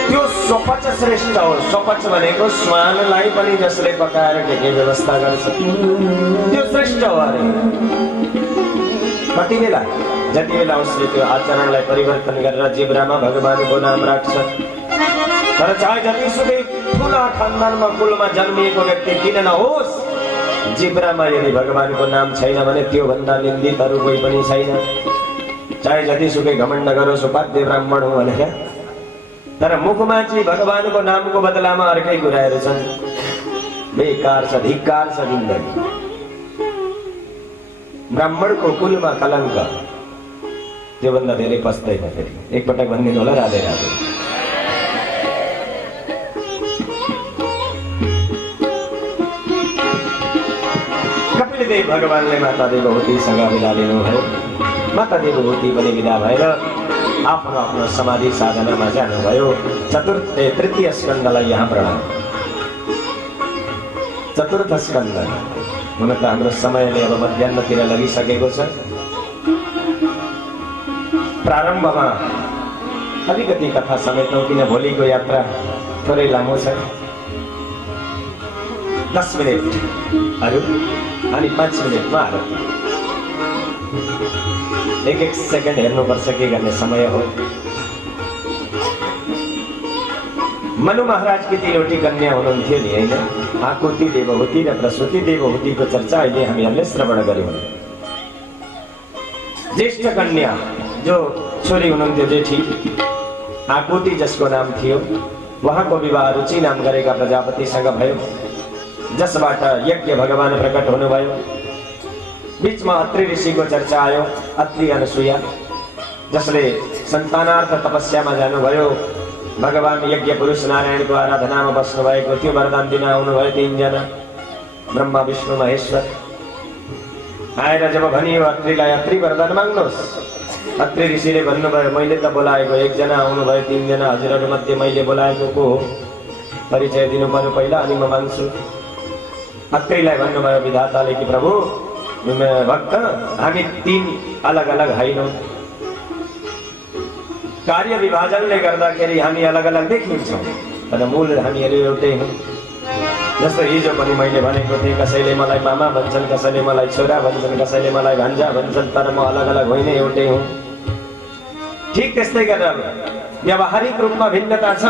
त्यो स्वपच श्रेष्ठ हो। स्वपच भनेको श्वानलाई पनि जसले पकाएर के व्यवस्था गर्छ त्यो श्रेष्ठ हो अरे। कति बेला जति बेला उसले त्यो आचरणलाई परिवर्तन गरेर जिब्रामा भगवानको नाम राख्छ। तर चाहे जतिसुकै ठुला खानदानमा कुलमा जन्मिएको व्यक्ति किन नहोस्, जिब्रामा यदि भगवानको नाम छैन भने त्यो भन्दा निन्दित अरू कोही पनि छैन। चाहे जतिसुकै घमण्ड गरोस् उपाध्य ब्राह्मण हो भनेर, तर मुखमा चाहिँ भगवानको नामको बदलामा अर्कै कुराहरू छन्। बेकार छ, धिक्कार छ जिन्दगी। ब्राह्मणको कुलमा कलङ्क, त्योभन्दा धेरै पस्दैन फेरि। एकपटक भनिदिनु होला राधे राधे। कपिलदेव भगवानले माता देवहूतिसँग विदा लिनुभयो। माता देवहूति पनि विदा भएर आफ्नो आफ्नो समाधि साधनामा जानुभयो। तृतीय स्कन्धलाई यहाँ प्रणाम। चतुर्थ स्कन्ध हुन त हाम्रो समयले अब मध्याह्नतिर लगिसकेको छ। प्रारम्भमा अलिकति कथा समेतौँ, किन भोलिको यात्रा थोरै लामो छ। 10 मिनेटहरू अनि 5 मिनेटमा आरती। एक सेकेन्ड हेर्नुपर्छ के गर्ने समय हो। मनु महाराजकी तीनवटी कन्या हुनुहुन्थ्यो नि होइन? आकुति देवहूति र प्रसूति देवहूतिको चर्चा अहिले हामीहरूले श्रवण गर्यौँ। ज्येष्ठ कन्या जो छोरी हुनुहुन्थ्यो जेठी आकुति, जसको नाम थियो, उहाँको विवाह रुचि नाम गरेका प्रजापतिसँग भयो, जसबाट यज्ञ भगवान प्रकट हुनुभयो। बीचमा अत्रि ऋषिको चर्चा आयो। अत्रि अनुसुया जसले सन्तानार्थ तपस्यामा जानुभयो, भगवान यज्ञ पुरुष नारायणको आराधनामा बस्नु भएको थियो। वरदान दिन आउनुभयो 3 जना, ब्रह्मा विष्णु महेश्वर। आएर जब भनियो अत्रिलाई, अत्रि वरदान माग्नुहोस्, अत्रि ऋषिले भन्नुभयो मैले त बोलाएको 1 जना आउनुभयो, 3 जना हजुरहरू मध्ये मैले बोलाएको को हो, परिचय दिनु पर्यो पहिला, अनि म माग्छु। अत्रिलाई भन्नुभयो विधाताले कि प्रभु भक्त, हामी 3 अलग अलग होइनौँ। कार्य विभाजनले गर्दाखेरि हामी अलग अलग देखिन्छौँ, तर मूल हामीहरू एउटै हौँ। जस्तो हिजो पनि मैले भनेको थिएँ, कसैले मलाई मामा भन्छन्, कसैले मलाई छोरा भन्छन्, कसैले मलाई भान्जा भन्छन्, तर म अलग अलग होइन, एउटै हुँ। ठिक त्यस्तै गरेर व्यावहारिक रूपमा भिन्नता छ।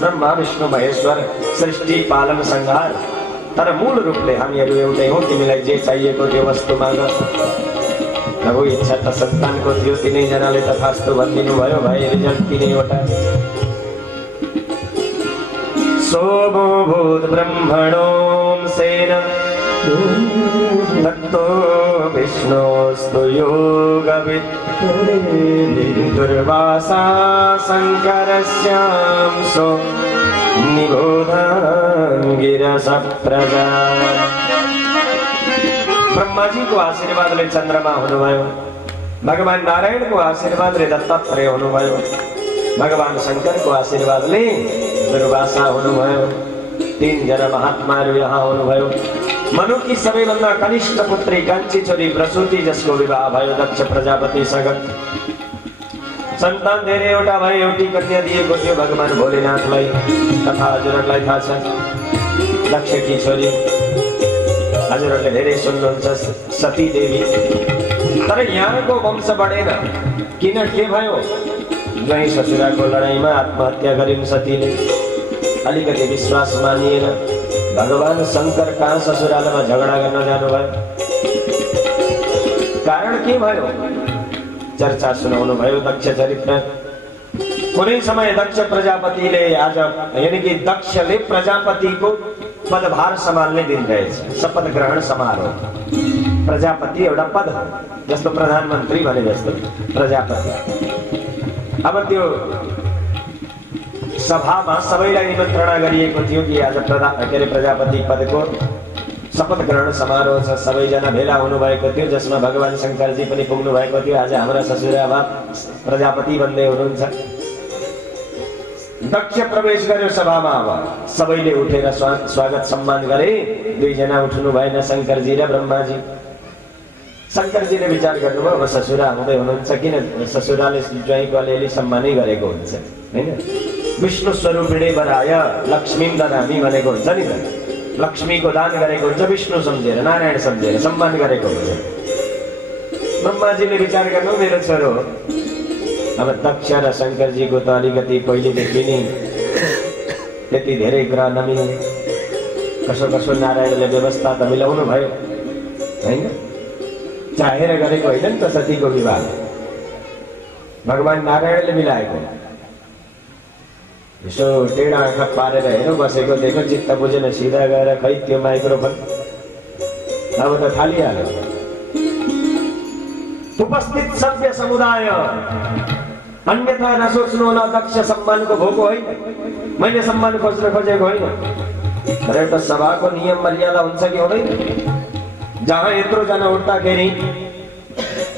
ब्रह्मा विष्णु महेश्वर सृष्टि पालन संहार, तर मूल रूपले हामीहरू एउटै हौँ। तिमीलाई जे चाहिएको त्यो वस्तु माग। प्रभु इच्छा त सन्तानको थियो, 3 जनाले तथास्तु भनिदिनु भयो। भाइ रिजल्ट 3वटा। सोमो भूत ब्रह्मणों सेन तत्तो विष्णोस्तु योगवित् दुर्वासा शङ्करस्यांसो निबोधन गिरस प्रजा। ब्रह्मा जी को आशीर्वादले चन्द्रमा हुनुभयो, भगवान नारायण को आशीर्वादले दत्तात्रेय हुनुभयो, भगवान शंकर को आशीर्वादले दुर्वासा हुनुभयो। 3 जना महात्माहरू यहाँ हुनुभयो। मनु की सबैभन्दा कनिष्ठ पुत्री कान्छी छोरी प्रसूति, जसको विवाह भयो दक्ष प्रजापतिसँग। सन्तान धेरैवटा भए, एउटी कन्या दिएको थियो भगवान भोलेनाथलाई। कथा हजुरहरूलाई थाहा छ। दक्ष की छोरी हजुरहरूले धेरै सुन्नुहुन्छ, सती देवी। तर यहाँको वंश बढेन। किन, के भयो? ज्वाइँ ससुराको लडाइँमा आत्महत्या गरिन् सतीले। अलिकति विश्वास मानिएन। भगवान शंकर कहाँ ससुरालमा झगडा गर्न जानुभयो। कारण के भयो? चर्चा सुनाउनु भयो दक्ष चरित्र। कुनै समय दक्ष प्रजापतिले आज यानी कि दक्षले प्रजापतिको पदभार सम्हाल्ने दिन रहेछ। शपथ ग्रहण समारोह। प्रजापति एउटा पद हो, जस्तो प्रधानमन्त्री भने जस्तो प्रजापति। अब त्यो सभामा सबैलाई निमन्त्रणा गरिएको थियो कि आज प्रजापति पदको शपथ ग्रहण समारोह छ। सबैजना भेला हुनुभएको थियो, जसमा भगवान शंकरजी पनि पुग्नु भएको थियो। आज हाम्रा ससुराबा प्रजापति बन्दै हुनुहुन्छ। दक्ष प्रवेश गर्यो सभामा। अब सबैले उठेर स्वागत सम्मान गरे। दुईजना उठ्नु भएन, शङ्करजी र ब्रह्माजी। शङ्करजीले विचार गर्नुभयो, अब ससुरा हुँदै हुनुहुन्छ, किन ससुराले ज्वाइँको अलिअलि सम्मानै गरेको हुन्छ होइन। विष्णु स्वरूपिणे वराय लक्ष्मीं ददामि भनेको हुन्छ नि त। लक्ष्मीको दान गरेको हुन्छ, विष्णु सम्झेर, नारायण सम्झेर सम्मान गरेको हुन्छ। ब्रह्माजीले विचार गर्नु, मेरो छोरो अब दक्ष र शङ्करजीको त अलिकति पहिलेदेखि नै त्यति धेरै ग्रह नमिल्ने, कसो कसो नारायणले व्यवस्था त मिलाउनु भयो होइन। चाहेर गरेको होइन नि त सतीको विवाह, भगवान नारायणले मिलाएको। यसो टेढा आँखा पारेर हेर्नु बसेको देख्यो, चित्त बुझेन, सिधा गएर खै त्यो माइक्रोफोन अब त थालिहाल्यो। उपस्थित सभ्य समुदाय, अन्यथा नसोच्नु होला, दक्ष सम्मानको भोको होइन, मैले सम्मान खोज्न खोजेको होइन। तर एउटा सभाको नियम मर्यादा हुन्छ कि हुँदैन। जहाँ यत्रो जना उठ्दाखेरि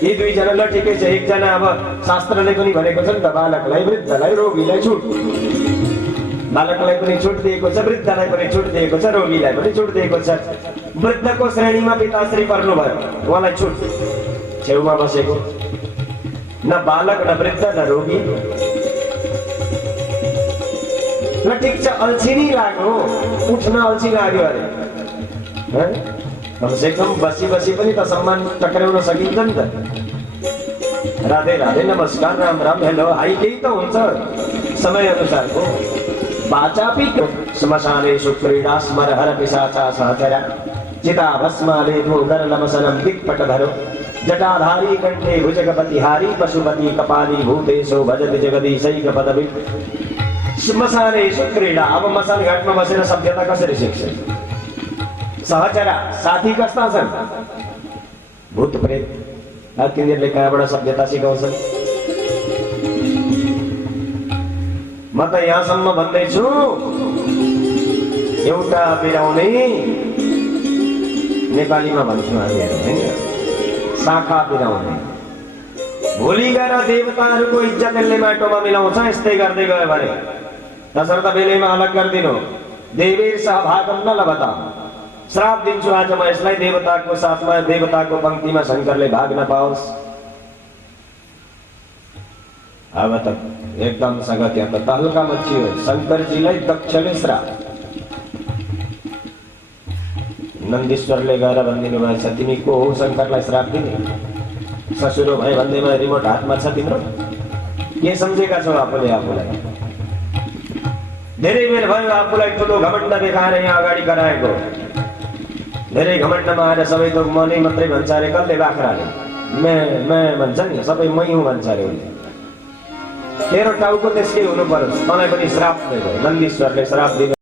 यी दुईजना ल ठिकै छ, एकजना अब शास्त्रले पनि भनेको छ नि त, बालकलाई, वृद्धलाई, रोगीलाई छुट। बालकलाई पनि छुट दिएको छ, वृद्धलाई पनि छुट दिएको छ, रोगीलाई पनि छुट दिएको छ। वृद्धको श्रेणीमा पिताश्री पर्नु भयो, उहाँलाई छुट। छेउमा बसेको न बालक, न वृद्ध, न रोगी। ल ठिक छ, अल्छी नै लाग्यो, उठ्न अल्छी लाग्यो अरे, कमसे कम बसी बसी पनि त सम्मान टक्राउन सकिन्छ नि त। राधे राधे, नमस्कार, राम राम, हेलो, हाई केही त हुन्छ समय अनुसारको। वाचापि श्मशानेषु क्रीडा स्मरहर पिशाचा सहचरा चिता भस्माले धूकरलमसनं दिक्पटधरो जटाधारी कंठे भुजगपतिहारी पशुपति कपाली भूतेशो भजति जगदीशैकपदवि। श्मशानेषु क्रीडा, अब मसान घाटमा बसेर सभ्यता कसरी सिक्छ। सहचरा, साथी कस्ता छन्, भूत प्रेत। तिनीहरूले कहाँबाट सभ्यता सिकाउँछन्। म त यहाँसम्म भन्दैछु, एउटा बिराउने, नेपालीमा भन्छौँ हामीहरू होइन, शाखा बिराउने। भोलि गएर देवताहरूको इज्जत यसले माटोमा मिलाउँछ। यस्तै गर्दै गयो भने तसर्थ बेलैमा अलग गरिदिनु। देवीर सहभागम न लभताम, श्राप दिन्छु आज म यसलाई, देवताको साथमा, देवताको पंक्तिमा शङ्करले भाग नपाओस्। अब त एकदम सँग त्यहाँ त तहल्का मचियो। शङ्करजीलाई दक्षले श्राप। नन्दीश्वरले गएर भनिदिनु भएछ, तिमी को हो शङ्करलाई श्राप दिने। ससुरो भए भन्दैमा रिमोट हातमा छ तिम्रो। के सम्झेका छौ आफूले आफूलाई। धेरै बेर भयो आफूलाई ठुलो घमण्ड देखाएर यहाँ अगाडि गराएको। धेरै घमण्डमा आएर सबै थोक मनै मात्रै भन्छ अरे। कसले? बाख्राले मैं भन्छ नि, सबै मै हुँ भन्छ अरे उसले। तेरो टाउको त्यसकै हुनु पर्यो। तँलाई पनि श्राप दियो, नन्दीश्वरले श्राप दिनु।